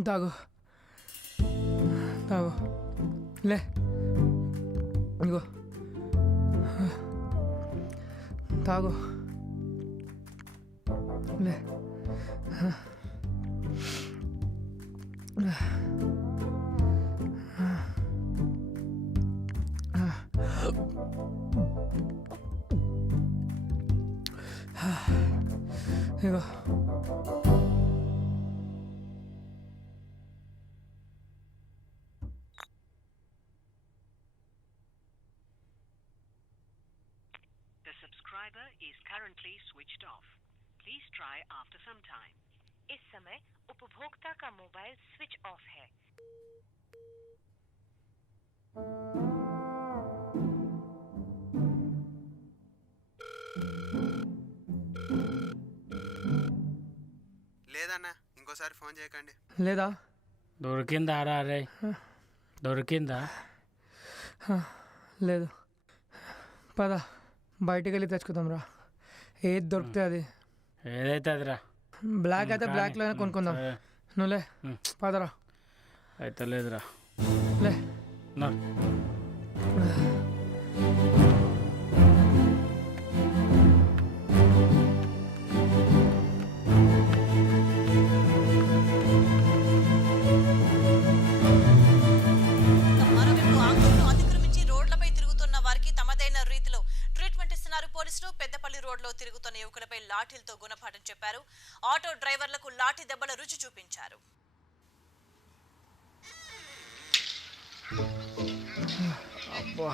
తాగు తాగు లే ఇగో తాగు లే ఇగో The subscriber is currently switched off. Please try after some time. इस समय उपभोक्ता का मोबाइल स्विच ऑफ है। లేదన్నా ఇంకోసారి ఫోన్ చేయకండి. లేదా దొరికిందా రా రే దొరికిందా లేదు పద బయటికి వెళ్ళి తెచ్చుకుందాం రా ఏది దొరికితే అది ఏదైతే అదిరా బ్లాక్ అయితే బ్లాక్లోనే కొనుక్కుందాం నువ్వులే పదరా అయితే లేదురా లే నా మరోవైపు ఆంగ్లంలో అతిక్రమించి రోడ్లపై తిరుగుతున్న వారికి తమదైన రీతిలో ట్రీట్మెంట్ ఇస్తున్నారు పోలీసులు. పెద్దపల్లి రోడ్లో తిరుగుతున్న యువకులపై లాఠీలతో గుణపాఠం చెప్పారు. ఆటో డ్రైవర్లకు లాఠీ దెబ్బల రుచి చూపించారు. అబ్బా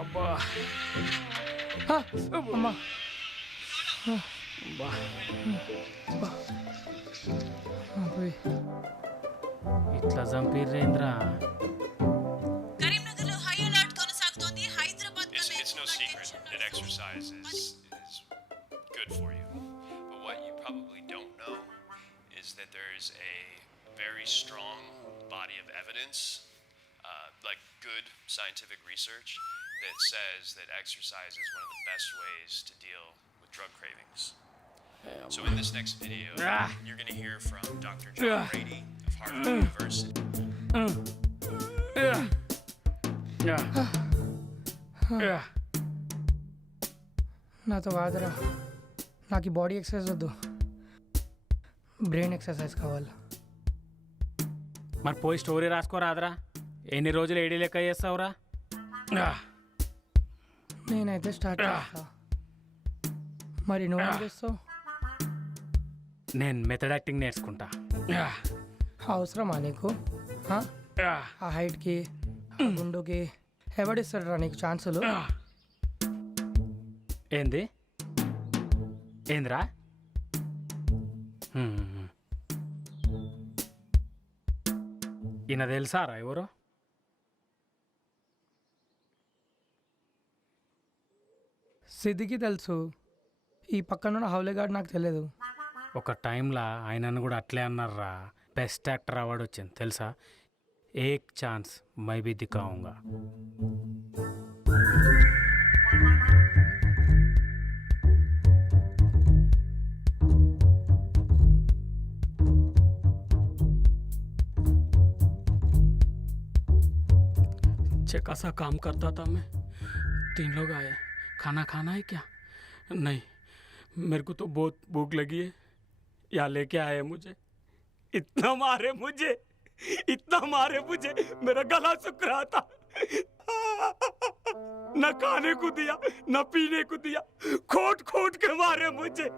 అబ్బా అమ్మా ఇట్లా చంపిర్రేంద్రా కరీంనగర్లో హై అలర్ట్ కొనసాగుతోంది. Hyderabad It's no secret that exercise is good for you. But what you probably don't know is that there is a very strong body of evidence, like good scientific research, that says that exercise is one of the best ways to deal with drug cravings. So in this next video, you're going to hear from Dr. John Brady of Harvard University. నాతో కాదురా నాకు ఈ బాడీ ఎక్సర్సైజ్ వద్దు బ్రెయిన్ ఎక్సర్సైజ్ కావాలి. మరి పోయి స్టోరీ రాసుకోరాదరా ఎన్ని రోజులు ఏడీ లెక్క చేస్తావురా నేనైతే స్టార్ట్ చేస్తా మరి నువ్వు చేస్తావు. నేను మెథడ్ యాక్టింగ్ నేర్చుకుంటా. అవసరమా నీకు ఆ హైట్కి ఆ గుండుకి ఎవడిస్తాడురా నీకు ఛాన్సులు? ఏంది ఏందిరా ఈయన తెలుసారా ఎవరు? సిద్ధికి తెలుసు, ఈ పక్కన హౌలేగాడు నాకు తెలియదు. ఒక టైంలో ఆయనను కూడా అట్లే అన్నారా, బెస్ట్ యాక్టర్ అవార్డు వచ్చింది తెలుసా. ఏక్ ఛాన్స్ మై బి దిఖాऊंगा. चेका सा काम करता था मैं. 3 लोग आए. खाना खाना है क्या? नहीं, मेरे को तो बहुत भूख लगी है. या लेके आए मुझे. इतना मारे मुझे, मेरा गला सूख रहा था. न खाने को दिया न पीने को दिया, खोट खोट के मारे मुझे.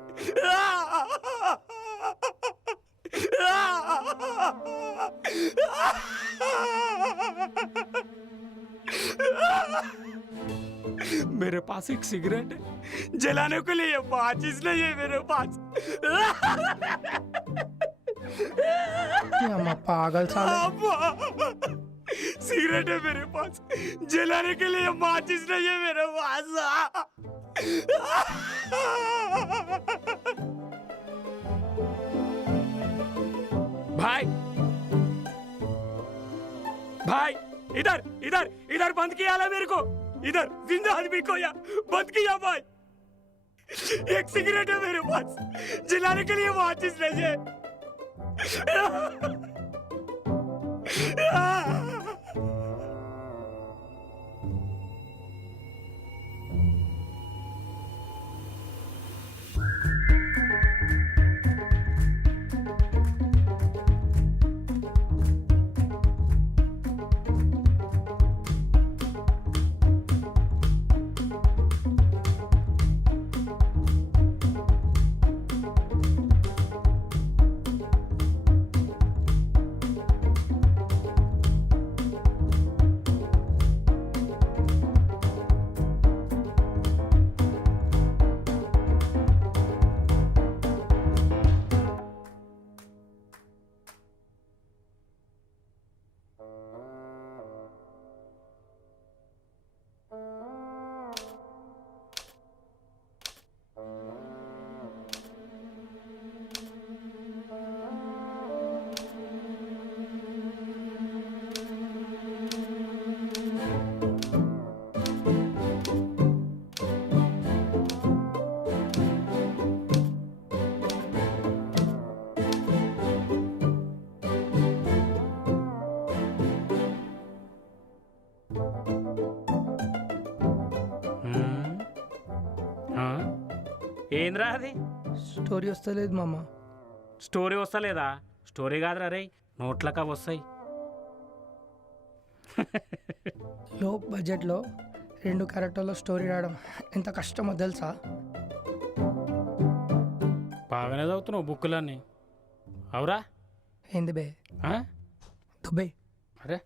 मेरे पास एक सिगरेट है, जलाने के लिए माचिस नहीं है मेरे पास। ये अम्मा पागल साले। सिगरेट है मेरे पास, जलाने के लिए माचिस नहीं है मेरे पास। भाई भाई इधर इधर इधर बंद किया ना मेरे को, इधर जिंदा आदमी को या बंद किया भाई। एक सिगरेट है मेरे पास, जलाने के लिए माचिस नहीं है। ఏంద్రా అది? స్టోరీ వస్తలేదు మామ. స్టోరీ వస్తలేదా? స్టోరీ కాదురా రే, నోట్లకా వస్తాయి. లో బడ్జెట్లో 2 క్యారెక్టర్లో స్టోరీ రాయడం ఎంత కష్టమో తెలుసా? బాగానే చదువుతున్నావు బుక్కులన్నీ. అవురా? ఏంది బే? దుబ్బే. అరే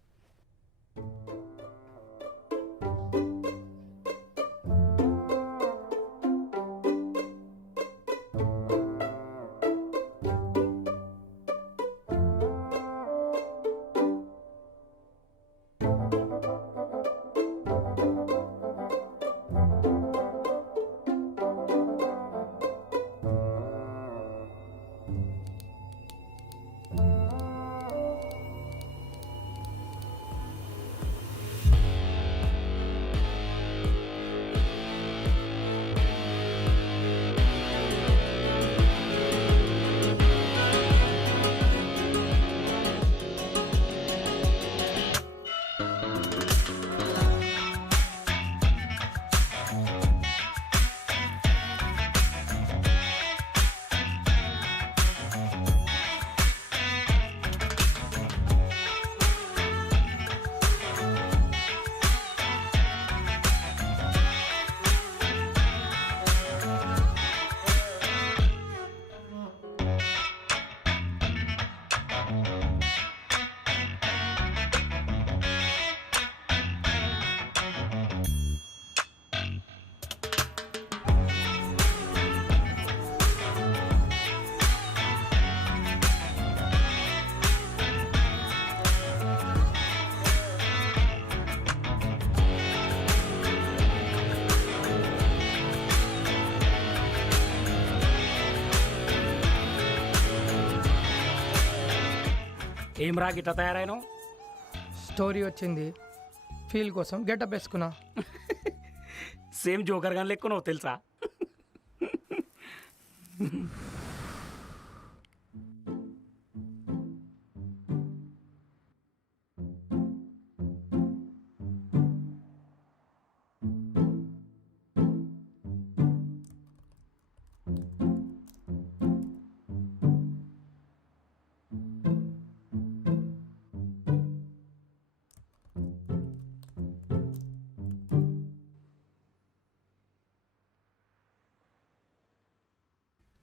ఏం రా గిట్లా తయారైనావు? స్టోరీ వచ్చింది, ఫీల్ కోసం గెటప్ వేసుకున్నా. సేమ్ జోకర్ గాని లెక్కున్నావు తెలుసా?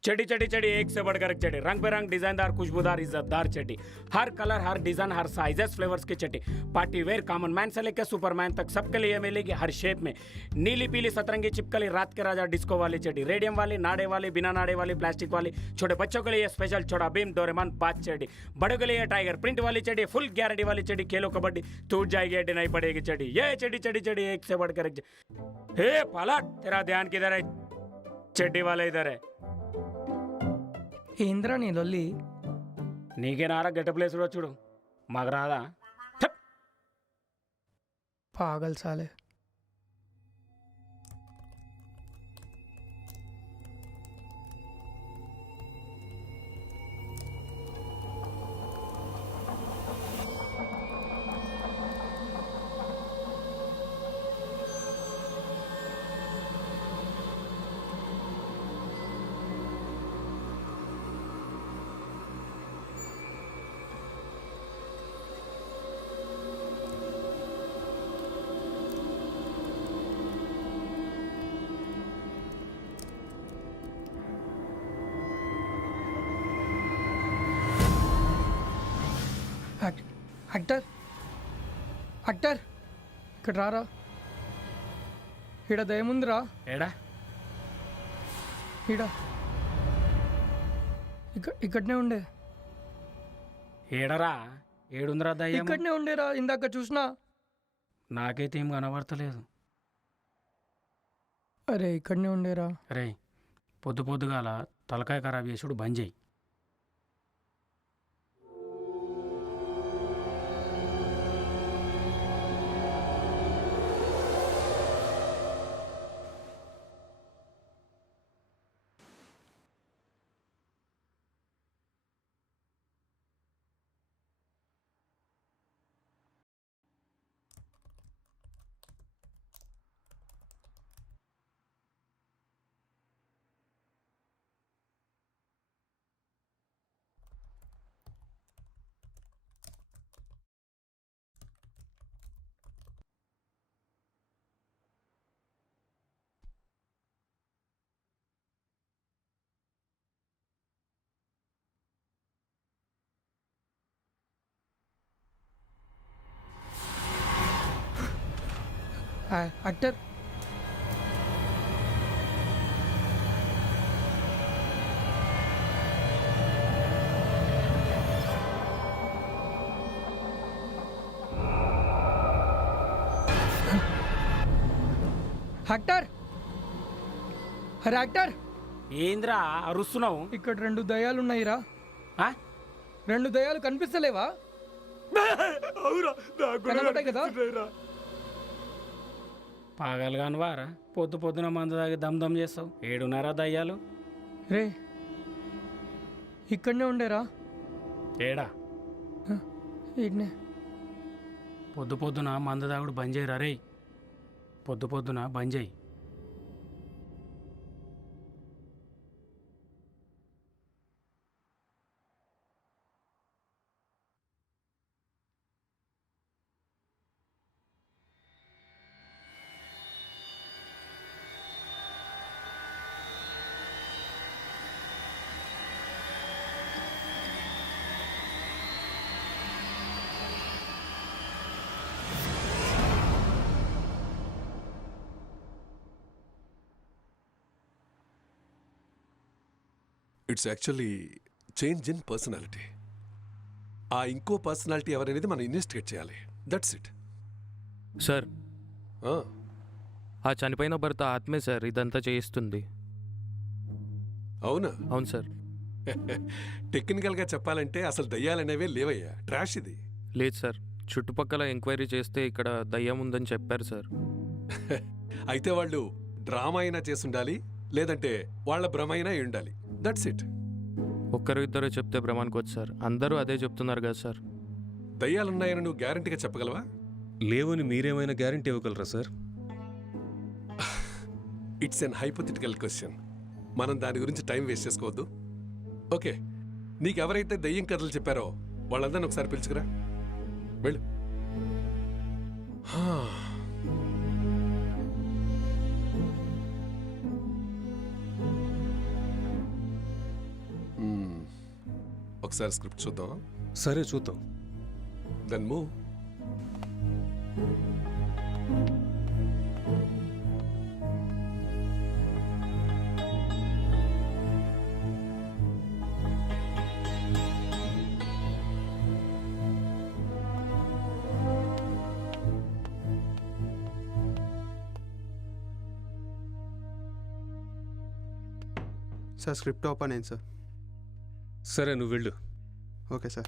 चड्डी चड्डी चड्डी एक से बढ़कर एक चड्डी, रंग बिरंग डिजाइनदार खुशबूदार इज्जतदार चड्डी, हर कलर हर डिजाइन हर साइजेस फ्लेवर्स की चड्डी, पार्टी वेयर कॉमन मैन से लेकर सुपरमैन तक सबके लिए मिलेगी हर शेप में। नीली पीली सतरंगी चिपकली रात के राजा डिस्को वाली चड्डी, रेडियम वाली, नाड़े वाली, बिना नाड़े वाली, प्लास्टिक वाली, छोटे बच्चों के लिए स्पेशल छोटा भीम डोरेमन बात चड्डी, बड़ों के लिए टाइगर प्रिंट वाली चड्डी, फुल गारंटी वाली चड्डी, खेलो कबड्डी टूट जाएगी हड्डी नहीं पड़ेगी चड्डी, ये चड्डी चड्डी चड्डी एक से बढ़कर एक। हे पलट, तेरा ध्यान किधर है? चड्डी वाला इधर है। ఏంద్రా నీ లొల్లి? నీకే నారా గెట ప్లేస్ కూడా చూడు మాకు రాదా? పాగల్ సాలే. యాక్టర్ యాక్టర్ ఇక్కడ రారా, ఈడ దయముందిరా. ఏడా? ఈడ ఇక్కడనే ఉండే. ఏడరా? ఏడుందిరా దయ్యం? ఇక్కడనే ఉండేరా, ఇందాక చూసినా. నాకైతే ఏం కనబడతలేదు. అరే ఇక్కడనే ఉండేరా. అరే పొద్దు పొద్దుగాల తలకాయ ఖరాబ్ చేసుడు బంద్ చేయి. యాక్టర్ యాక్టర్ అరే యాక్టర్ ఏంద్రా అరుస్తున్నావు? ఇక్కడ 2 దయ్యాలు ఉన్నాయిరా. 2 దయ్యాలు కనిపిస్తలేవా? కనబడ్డాయి కదా. పాగలుగాను వారా, పొద్దు పొద్దున మందు తాగి దమ్ దమ్ చేస్తావు. ఏడున్నారా దయ్యాలు? రే ఇక్కడనే ఉండేరా. ఏడా? ఈడనే. పొద్దు పొద్దున మందు తాగుడు బంద్ చేయరా రే, పొద్దు పొద్దున బంద్ చేయి. It's actually change in personality. ఆ ఇంకో పర్సనాలిటీ ఎవరనేది మనం ఇన్వెస్టిగేట్ చేయాలి. That's it. సార్ ఆ చనిపోయిన భర్త ఆత్మే సార్ ఇదంతా చేయిస్తుంది. అవునా? అవును సార్. టెక్నికల్గా చెప్పాలంటే అసలు దయ్యాలనేవే లేవయ్యా, ట్రాష్ ఇది. లేదు సార్, చుట్టుపక్కల ఎంక్వైరీ చేస్తే ఇక్కడ దయ్యం ఉందని చెప్పారు సార్. అయితే వాళ్ళు డ్రామా అయినా చేసుండాలి, లేదంటే వాళ్ళ భ్రమ అయినా ఉండాలి. That's it. ఒక్కరు ఇద్దరు చెప్తే భ్రమానికి సార్, అందరూ అదే చెప్తున్నారు కదా సార్. దయ్యాలున్నాయని నువ్వు గ్యారంటీగా చెప్పగలవా? లేవని మీరేమైనా గ్యారంటీ ఇవ్వగలరా sir? It's an hypothetical question. మనం దాని గురించి టైం వేస్ట్ చేసుకోవద్దు. ఓకే, నీకు ఎవరైతే దయ్యం కథలు చెప్పారో వాళ్ళందరినీ ఒకసారి పిలుచుకురా. వెళ్ళు. ఒకసారి స్క్రిప్ట్ చూద్దాం. సరే చూద్దాం. Then move. Sir script open అయింది సార్. సరే నువ్వు వెళ్ళు. Okay sir.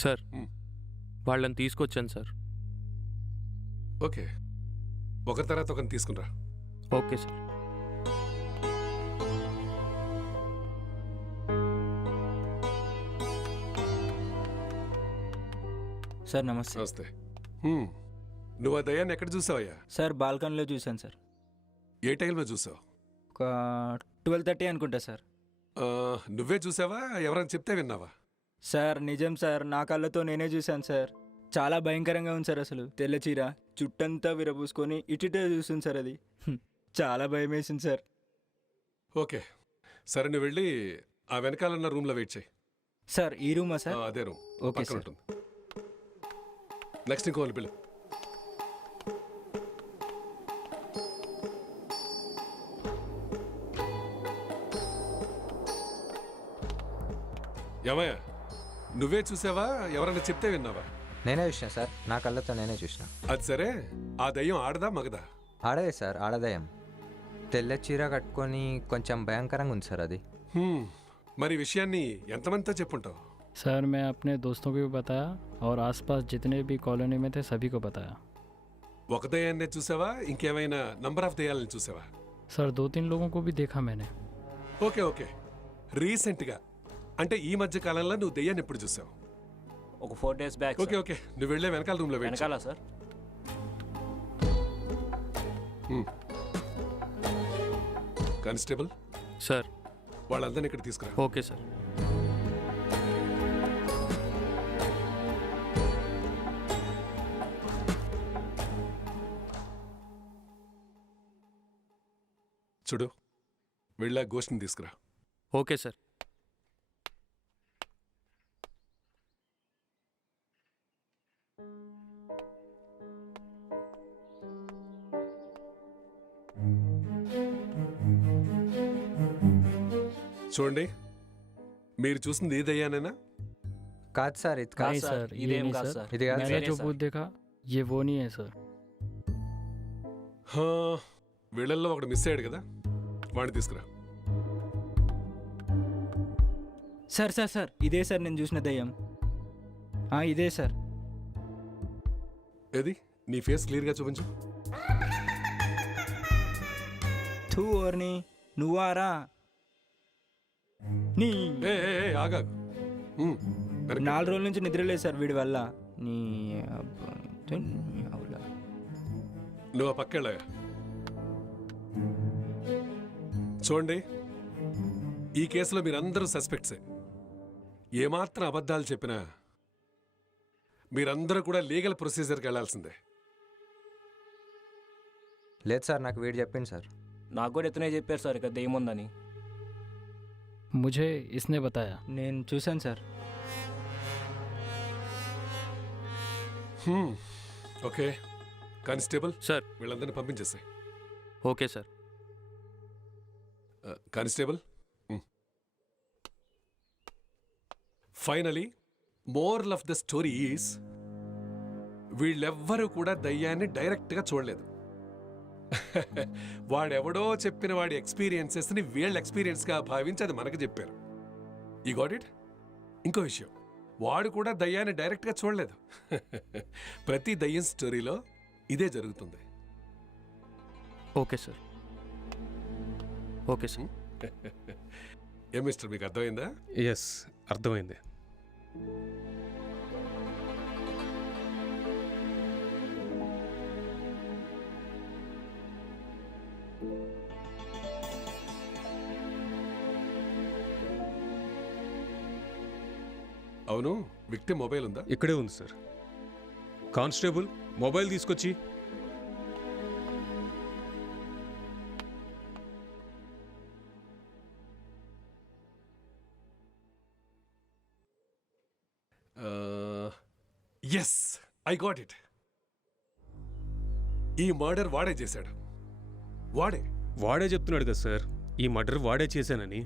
సార్ వాళ్ళని తీసుకొచ్చాను సార్. ఓకే, ఒకరి తర్వాత ఒకరిని తీసుకునిరా. Okay sir. సార్ నమస్తే. నమస్తే. నువ్వు ఆ దయ్యాన్ని ఎక్కడ చూసావయ్యా? సార్ బాల్కనీలో చూశాను సార్. ఏ టైంలో చూసావు? ఒక 12:30 అనుకుంటా సార్. నువ్వే చూసావా, ఎవరైనా చెప్తే విన్నావా? సార్ నిజం సార్, నా కళ్ళతో నేనే చూశాను సార్. చాలా భయంకరంగా ఉంది సార్. అసలు తెల్ల చీర, చుట్టంతా విరబూసుకొని ఇటుటే చూస్తుంది సార్. అది చాలా భయం వేసింది సార్. ఓకే సరే, నువ్వు వెళ్ళి ఆ వెనకాలన్న రూమ్లో వెయిట్ చేయి. సార్ ఈ రూమా సార్? అదే రూమ్. Okay sir. ఉంటుంది. నెక్స్ట్ ఇంకో పిల్ల. ఏమయ్యా, నువ్వే చూసావా, ఎవరైనా చెప్తే విన్నావా? నేనే చూసిన సార్, నా కళ్ళతో నేనే చూసిన. అది సరే, ఆ దయ్యం ఆడదా మగదా? ఆడదే సార్, ఆడదయం. తెల్ల చీర కట్టుకొని కొంచెం భయంకరంగా ఉంది సార్ అది. మరి విషయాన్ని ఎంతమందితో చెప్పుంటావు? सर मैं अपने दोस्तों को भी बताया और आसपास जितने भी कॉलोनी में थे सभी को बताया. ఒక దయ్యాన్నే చూసావా, ఇంకేమైనా నంబర్ ఆఫ్ దయ్యాలను చూసావా? सर 2-3 लोगों को भी देखा मैंने. ఓకే ఓకే, రీసెంట్గా అంటే ఈ మధ్య కాలంలో నువ్వు దయ్యాన్ని ఎప్పుడు చూసావు? ఒక 4 days బ్యాక్. ఓకే ఓకే, నువ్వు వెళ్ళే వెనకాల రూమ్లో వెయిట్ చేయి. వెనకాల సార్. కానిస్టేబుల్ సార్, వాళ్ళందరినీ ఇక్కడ తీసుకురా. Okay sir. చూడు, వెళ్ళా గోష్ఠిని తీసుకురా. Okay sir. చూడండి, మీరు చూసింది ఏ దయ్యానేనా? కాదు సార్, ఇది नहीं सर, ये नहीं सर. ఇది కాదు मैंने సార్. जो भूत देखा ये वो नहीं है सर. వీళ్ళల్లో ఒకడు మిస్ అయ్యాడు కదా, వాడిని తీసుకురా. సార్ సార్ సార్, ఇదే సార్ నేను చూసిన దయ్యం. ఇదే సార్. ఏది, నీ ఫేస్ క్లియర్గా చూపించు. తూ ఓర్ని, నువ్వారా? నీ ఆగాగు. 4 రోజుల నుంచి నిద్రలేదు సార్ వీడి వల్ల. నీ నువ్వు ఆ పక్కెళ్ళగా. చూడండి, ఈ కేసులో మీరందరూ సస్పెక్ట్సే. ఏమాత్రం అబద్ధాలు చెప్పినా మీరందరూ కూడా లీగల్ ప్రొసీజర్కి వెళ్లాల్సిందే. లేదు సార్, నాకు వీడు చెప్పింది సార్. నాకు కూడా ఎత్తనే చెప్పారు సార్ ఇక్కడ దెయ్యం ఉందని. मुझे इसने बताया. నేను చూశాను సార్. ఓకే కానిస్టేబుల్ సార్, వీళ్ళందరినీ పంపించేసాయి. Okay sir. Constable, finally moral of the story is, వీళ్ళెవ్వరూ కూడా దయ్యాన్ని డైరెక్ట్గా చూడలేదు. వాడెవడో చెప్పిన వాడి ఎక్స్పీరియన్సెస్ని వీళ్ళ ఎక్స్పీరియన్స్గా భావించి అది మనకు చెప్పారు. ఈ గాట్ ఇట్. ఇంకో విషయం, వాడు కూడా దయ్యాన్ని డైరెక్ట్గా చూడలేదు. ప్రతి దయ్యం స్టోరీలో ఇదే జరుగుతుంది. Okay sir. Okay sir. ఏ మిస్టర్, మీకు అర్థమైందా? ఎస్, అర్థమైంది. అవును, విక్టిమ్ మొబైల్ ఉందా? ఇక్కడే ఉంది సార్. కానిస్టేబుల్ మొబైల్ తీసుకొచ్చి. Yes, I got it. ఈ మర్డర్ వాడే చేశాడు. వాడే చెప్తున్నాడు కదా సార్, ఈ మర్డర్ వాడే చేశానని.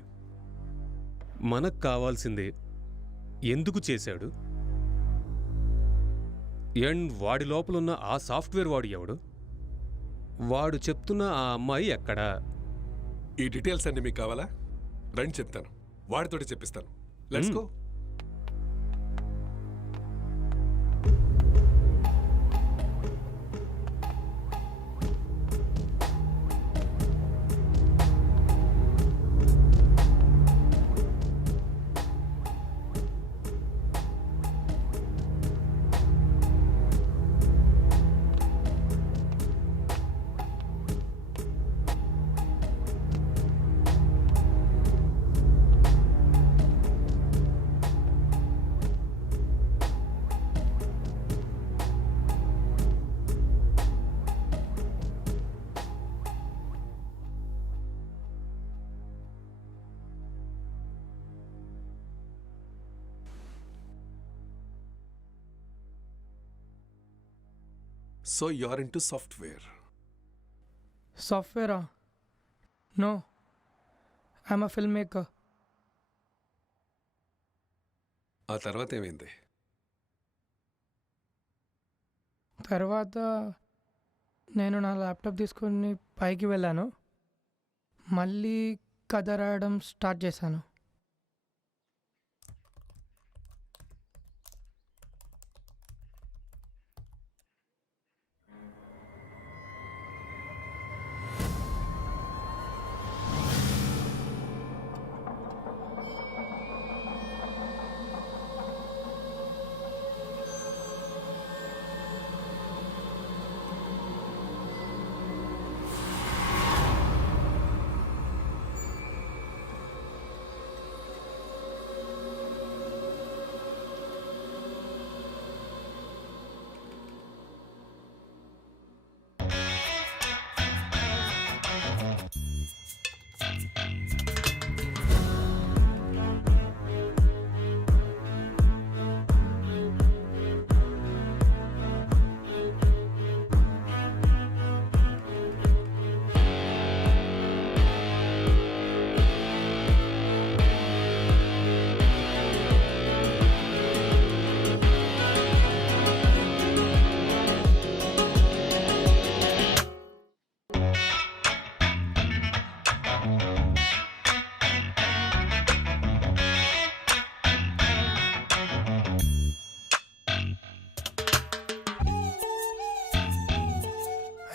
మనకు కావాల్సిందే ఎందుకు చేశాడు, అండ్ వాడి లోపల ఉన్న ఆ సాఫ్ట్వేర్ వాడు ఎవడు, వాడు చెప్తున్న ఆ అమ్మాయి ఎక్కడా. ఈ డీటెయిల్స్ అన్ని మీకు కావాలా? రండి చెప్తాను, వాడితోటి చెప్పిస్తాను. Let's go. So you're into software. Software? No. I'm a filmmaker. ఆ తర్వాత ఏమైంది? తర్వాత నేను నా ల్యాప్టాప్ తీసుకొని పైకి వెళ్ళాను, మళ్ళీ కథ రాయడం స్టార్ట్ చేశాను.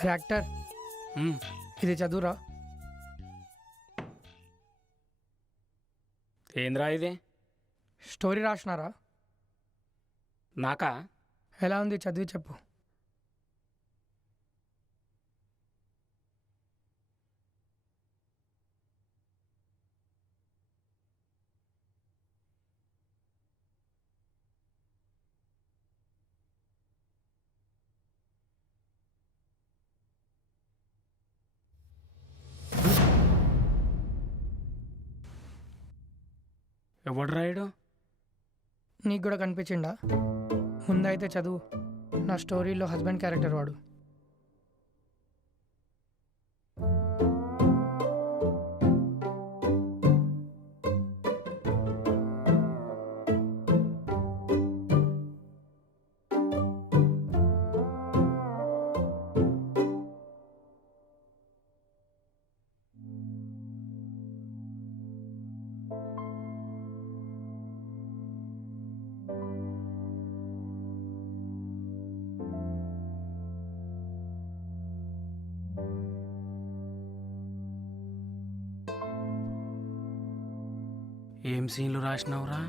యాక్టర్, ఇది చదువురా. ఏంద్రా ఇది? స్టోరీ రాసినారా? నాకా? ఎలా ఉంది చదివి చెప్పు. ఎవడు రాయడు? నీకు కూడా కనిపించిండా? ముందైతే చదువు. నా స్టోరీలో హస్బెండ్ క్యారెక్టర్ వాడు. ఏం సీన్లు రాసినావురా?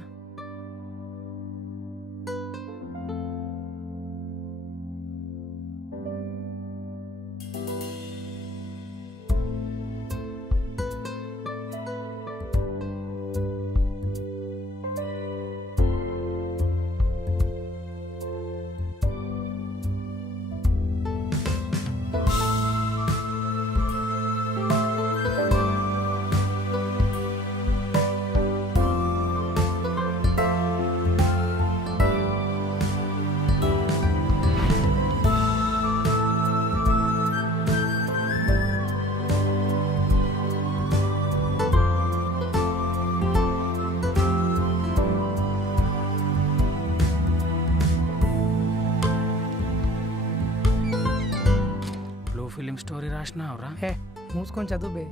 స్టోరీ రాసినావురా? హే మూసుకొని చదువు బే.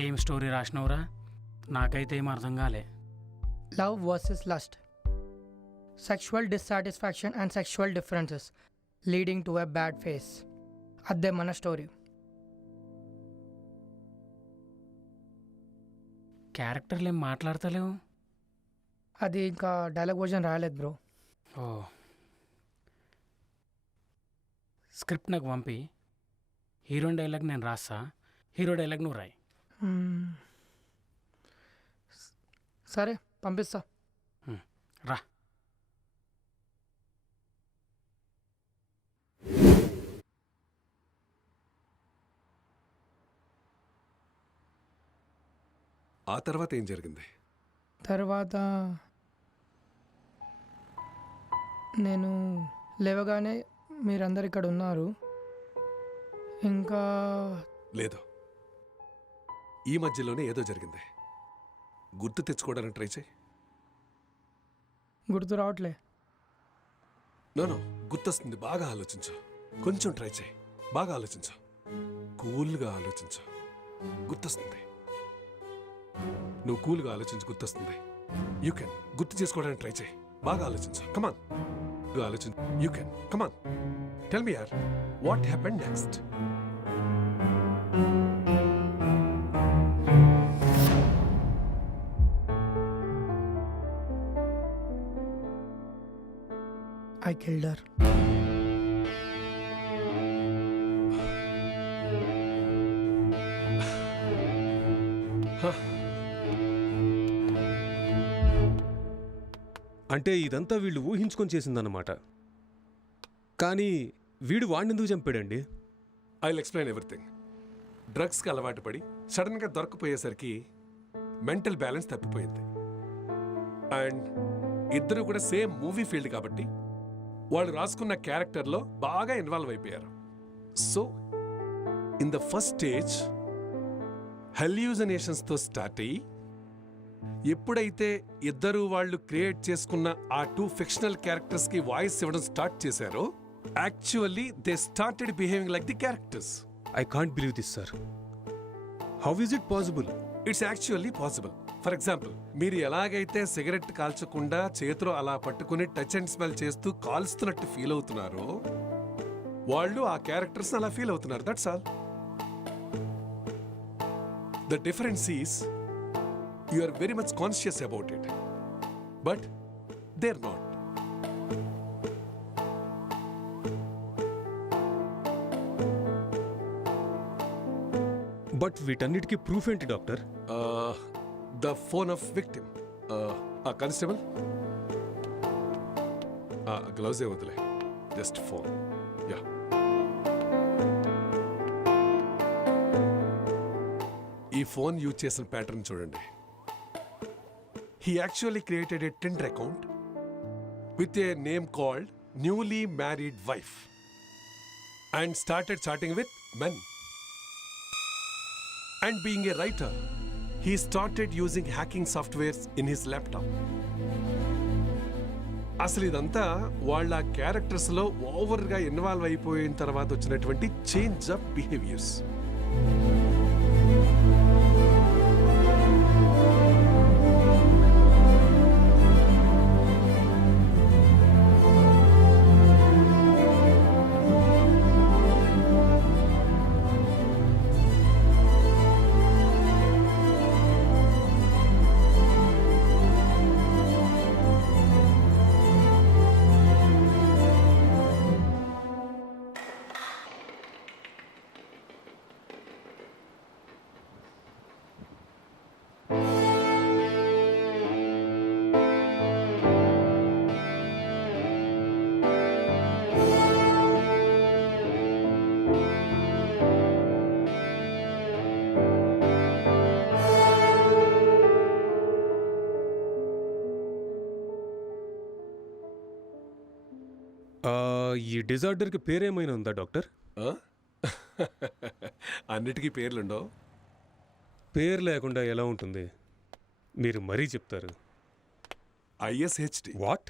ఏం స్టోరీ రాసినావురా? నాకైతే ఏం అర్థం కాలే. Love versus lust, sexual dissatisfaction and sexual differences leading to a bad phase. అదే మన స్టోరీ. క్యారెక్టర్లు ఏం మాట్లాడతలేవు. అది ఇంకా డైలాగ్ వర్జన్ రాయలేదు బ్రో. ఓ, స్క్రిప్ట్ నాకు పంపి, హీరోయిన్ డైలాగ్ నేను రాస్తా, హీరో డైలాగ్ నువ్వు రాయి. సరే పంపిస్తా. రా. ఆ తర్వాత ఏం జరిగింది? తర్వాత నేను లేవగానే మీరందరు ఇక్కడ ఉన్నారు. ఇంకా లేదు, ఈ మధ్యలోనే ఏదో జరిగింది. గుర్తు తెచ్చుకోవడానికి ట్రై చేయి. గుర్తు రావట్లే. నో, గుర్తొస్తుంది. బాగా ఆలోచించు. కొంచెం ట్రై చేయి. బాగా ఆలోచించు. కూల్గా ఆలోచించు. గుర్తొస్తుంది. నువ్వు కూల్గా ఆలోచించు, గుర్తొస్తుంది. You can. గుర్తు చేసుకోవడానికి ట్రై చేయి. బాగా ఆలోచించు. కమాన్, ఆలోచించు. You can. Come on, tell me యార్, what happened next? I killed her. అంటే ఇదంతా వీళ్ళు ఊహించుకొని చేసిందన్నమాట. కానీ వీడు వాడినెందుకు చంపాడండి? I will explain everything. డ్రగ్స్కి అలవాటు పడి సడన్గా దొరకపోయేసరికి మెంటల్ బ్యాలెన్స్ తప్పిపోయింది. అండ్ ఇద్దరు కూడా సేమ్ మూవీ ఫీల్డ్ కాబట్టి వాళ్ళు రాసుకున్న క్యారెక్టర్లో బాగా ఇన్వాల్వ్ అయిపోయారు. So in the first stage హెల్యూజనేషన్స్తో స్టార్ట్ అయ్యి, ఎప్పుడైతే ఇద్దరు వాళ్ళు క్రియేట్ చేసుకున్న ఆ 2 ఫిక్షనల్ క్యారెక్టర్స్కి వాయిస్ ఇవ్వడం స్టార్ట్ చేశారో, actually they started behaving like the characters. I can't believe this sir. How is it possible? It's actually possible. For example, మీరు ఎలాగైతే సిగరెట్ కాల్చకుండా చేతిలో అలా పట్టుకుని టచ్ అండ్ స్మెల్ చేస్తూ కాల్స్తున్నట్టు ఫీల్ అవుతున్నారో, వాళ్ళు ఆ క్యారెక్టర్స్ అలా ఫీల్ అవుతున్నారు. That's all. The difference is you are very much conscious about it, but they are not. But వీటన్నిటికీ ప్రూఫ్ ఏంటి doctor? The phone of victim. Constable, gloves ఏ వదిలే, జస్ట్ ఫోన్. యా, ఈ ఫోన్ యూజ్ చేసిన ప్యాటర్న్ చూడండి. He actually created a Tinder account with a name called newly married wife and started chatting with men. And being a writer, he started using hacking softwares in his laptop. అసలు ఇదంతా వాళ్ళ క్యారెక్టర్స్లో ఓవర్గా ఇన్వాల్వ్ అయిపోయిన తర్వాత వచ్చినటువంటి చేంజ్ ఆఫ్ బిహేవియర్స్. ఈ డిజార్డర్కి పేరేమైనా ఉందా డాక్టర్? అన్నిటికీ పేర్లుండవు. పేరు లేకుండా ఎలా ఉంటుంది? మీరు మరీ చెప్తారు. ISHD. What?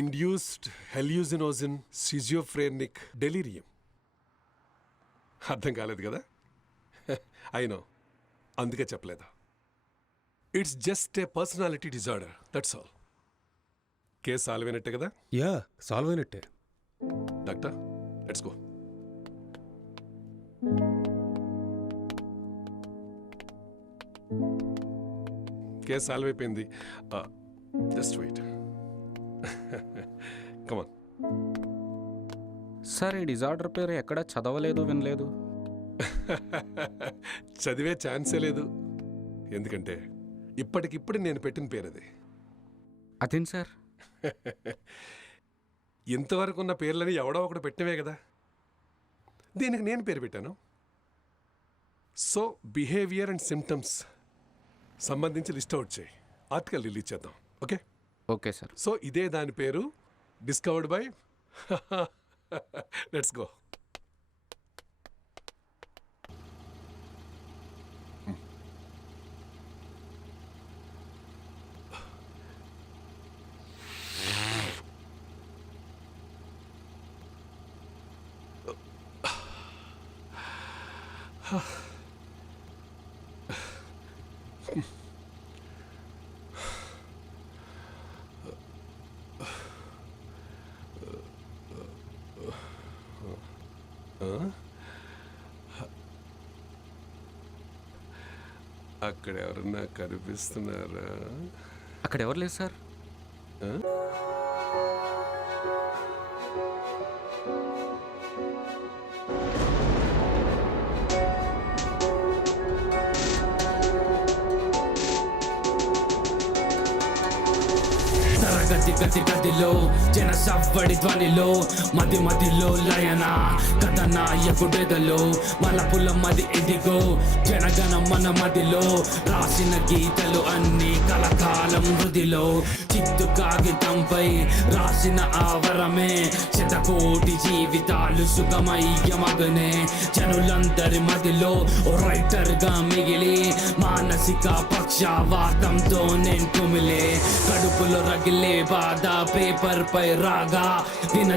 Induced hallucinogen schizophrenic delirium. అర్థం కాలేదు కదా? అయినో, అందుకే చెప్పలేదు. It's just a personality disorder, that's all. Case solve అయినట్టే కదా? యా, సాల్వ్ అయినట్టే. Doctor, let's go. Case solve అయిపోయింది. Just wait. కమాన్. సార్, ఈ డిజార్డర్ పేరు ఎక్కడ చదవలేదు, వినలేదు. చదివే ఛాన్సే లేదు. ఎందుకంటే ఇప్పటికిప్పుడు నేను పెట్టిన పేరు అది. అదేం సార్? ఇంతవరకు ఉన్న పేర్లని ఎవడో ఒకడు పెట్టినవే కదా. దీనికి నేను పేరు పెట్టాను. సో బిహేవియర్ అండ్ సిమ్టమ్స్ సంబంధించి లిస్ట్ అవుట్ చేయి. ఆర్టికల్ రిలీజ్ చేద్దాం. ఓకే? Okay sir. సో ఇదే దాని పేరు, డిస్కవర్డ్ బై. Let's go. అక్కడ ఎవరన్నా కనిపిస్తున్నారా? అక్కడ ఎవరు లేదు సార్. గతి గదిలో జన సవ్వడి ధ్వనిలో మది మదిలో లయన కథ నాయకుడెదలో మలపుల మది ఇదిగో జనగణ మన మదిలో రాసిన గీతలు అన్ని కలకాలం హృదిలో చిత్తు కాగితంపై రాసిన ఆవరమే శతకోటి జీవితాలు సుఖమయ్యమగనే జనులందరి మదిలో ఓ రైటర్ గా మిగిలి మానసిక పక్షవాతంతో నేను కుమిలే కడుపులో రగిలే బాధ పేపర్ పై రాగా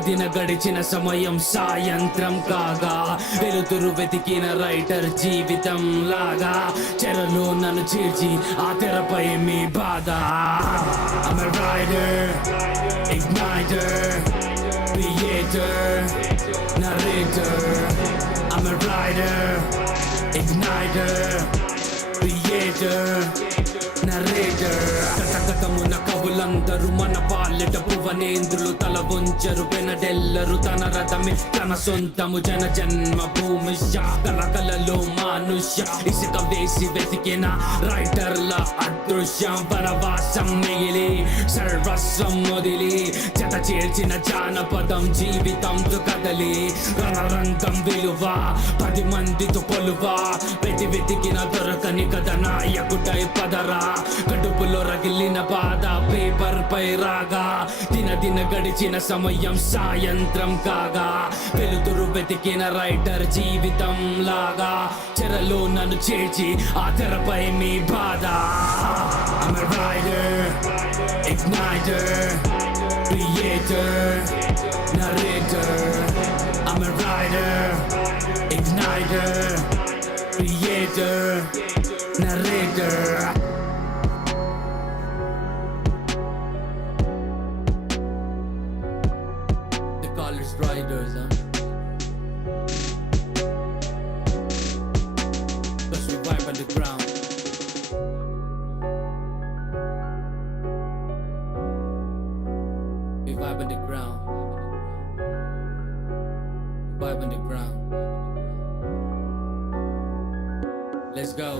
దిన గడిచిన సమయం సాయంత్రం కాగా వెలుతురు వెతికిన రైటర్ జీవితం లాగా చెరలో నన్ను చీల్చి ఆ తెరపై మీ బాధ. I'm a writer, igniter, creator, narrator. I'm a writer, igniter, creator, narrator. కథమున కవులందరూ మన పాలెట భువనేంద్రులు తల వంచరు పెనడెల్లరు తన రథమే తన సొంతము జన జన్మ భూమి కలకలలో మానుష్య ఇసుక వేసి వెతికిన రైటర్ల అదృశ్యం వనవాసం మిగిలి సర్వస్వం మొదిలి జత చేర్చిన జానపదం జీవితంతో కదలి రణరంగం విలువ 10 మందితో పొలువ వెతికిన దొరకని కథ నాయకుడై పదరా కడుపులో రగిలిన బాధ పేపర్ పై రాగా దిన గడిచిన సమయం సాయంత్రం కాగా వెలుతురు వెతికిన రైటర్ జీవితం లాగా చెరలో నన్ను చేర్చి ఆ తెరపై మీ బాధ. I'm a writer, igniter, creator, narrator. I'm a writer, igniter, creator, narrator. College riders, cause we vibe on the ground. We vibe on the ground. Vibe on the ground. Let's go.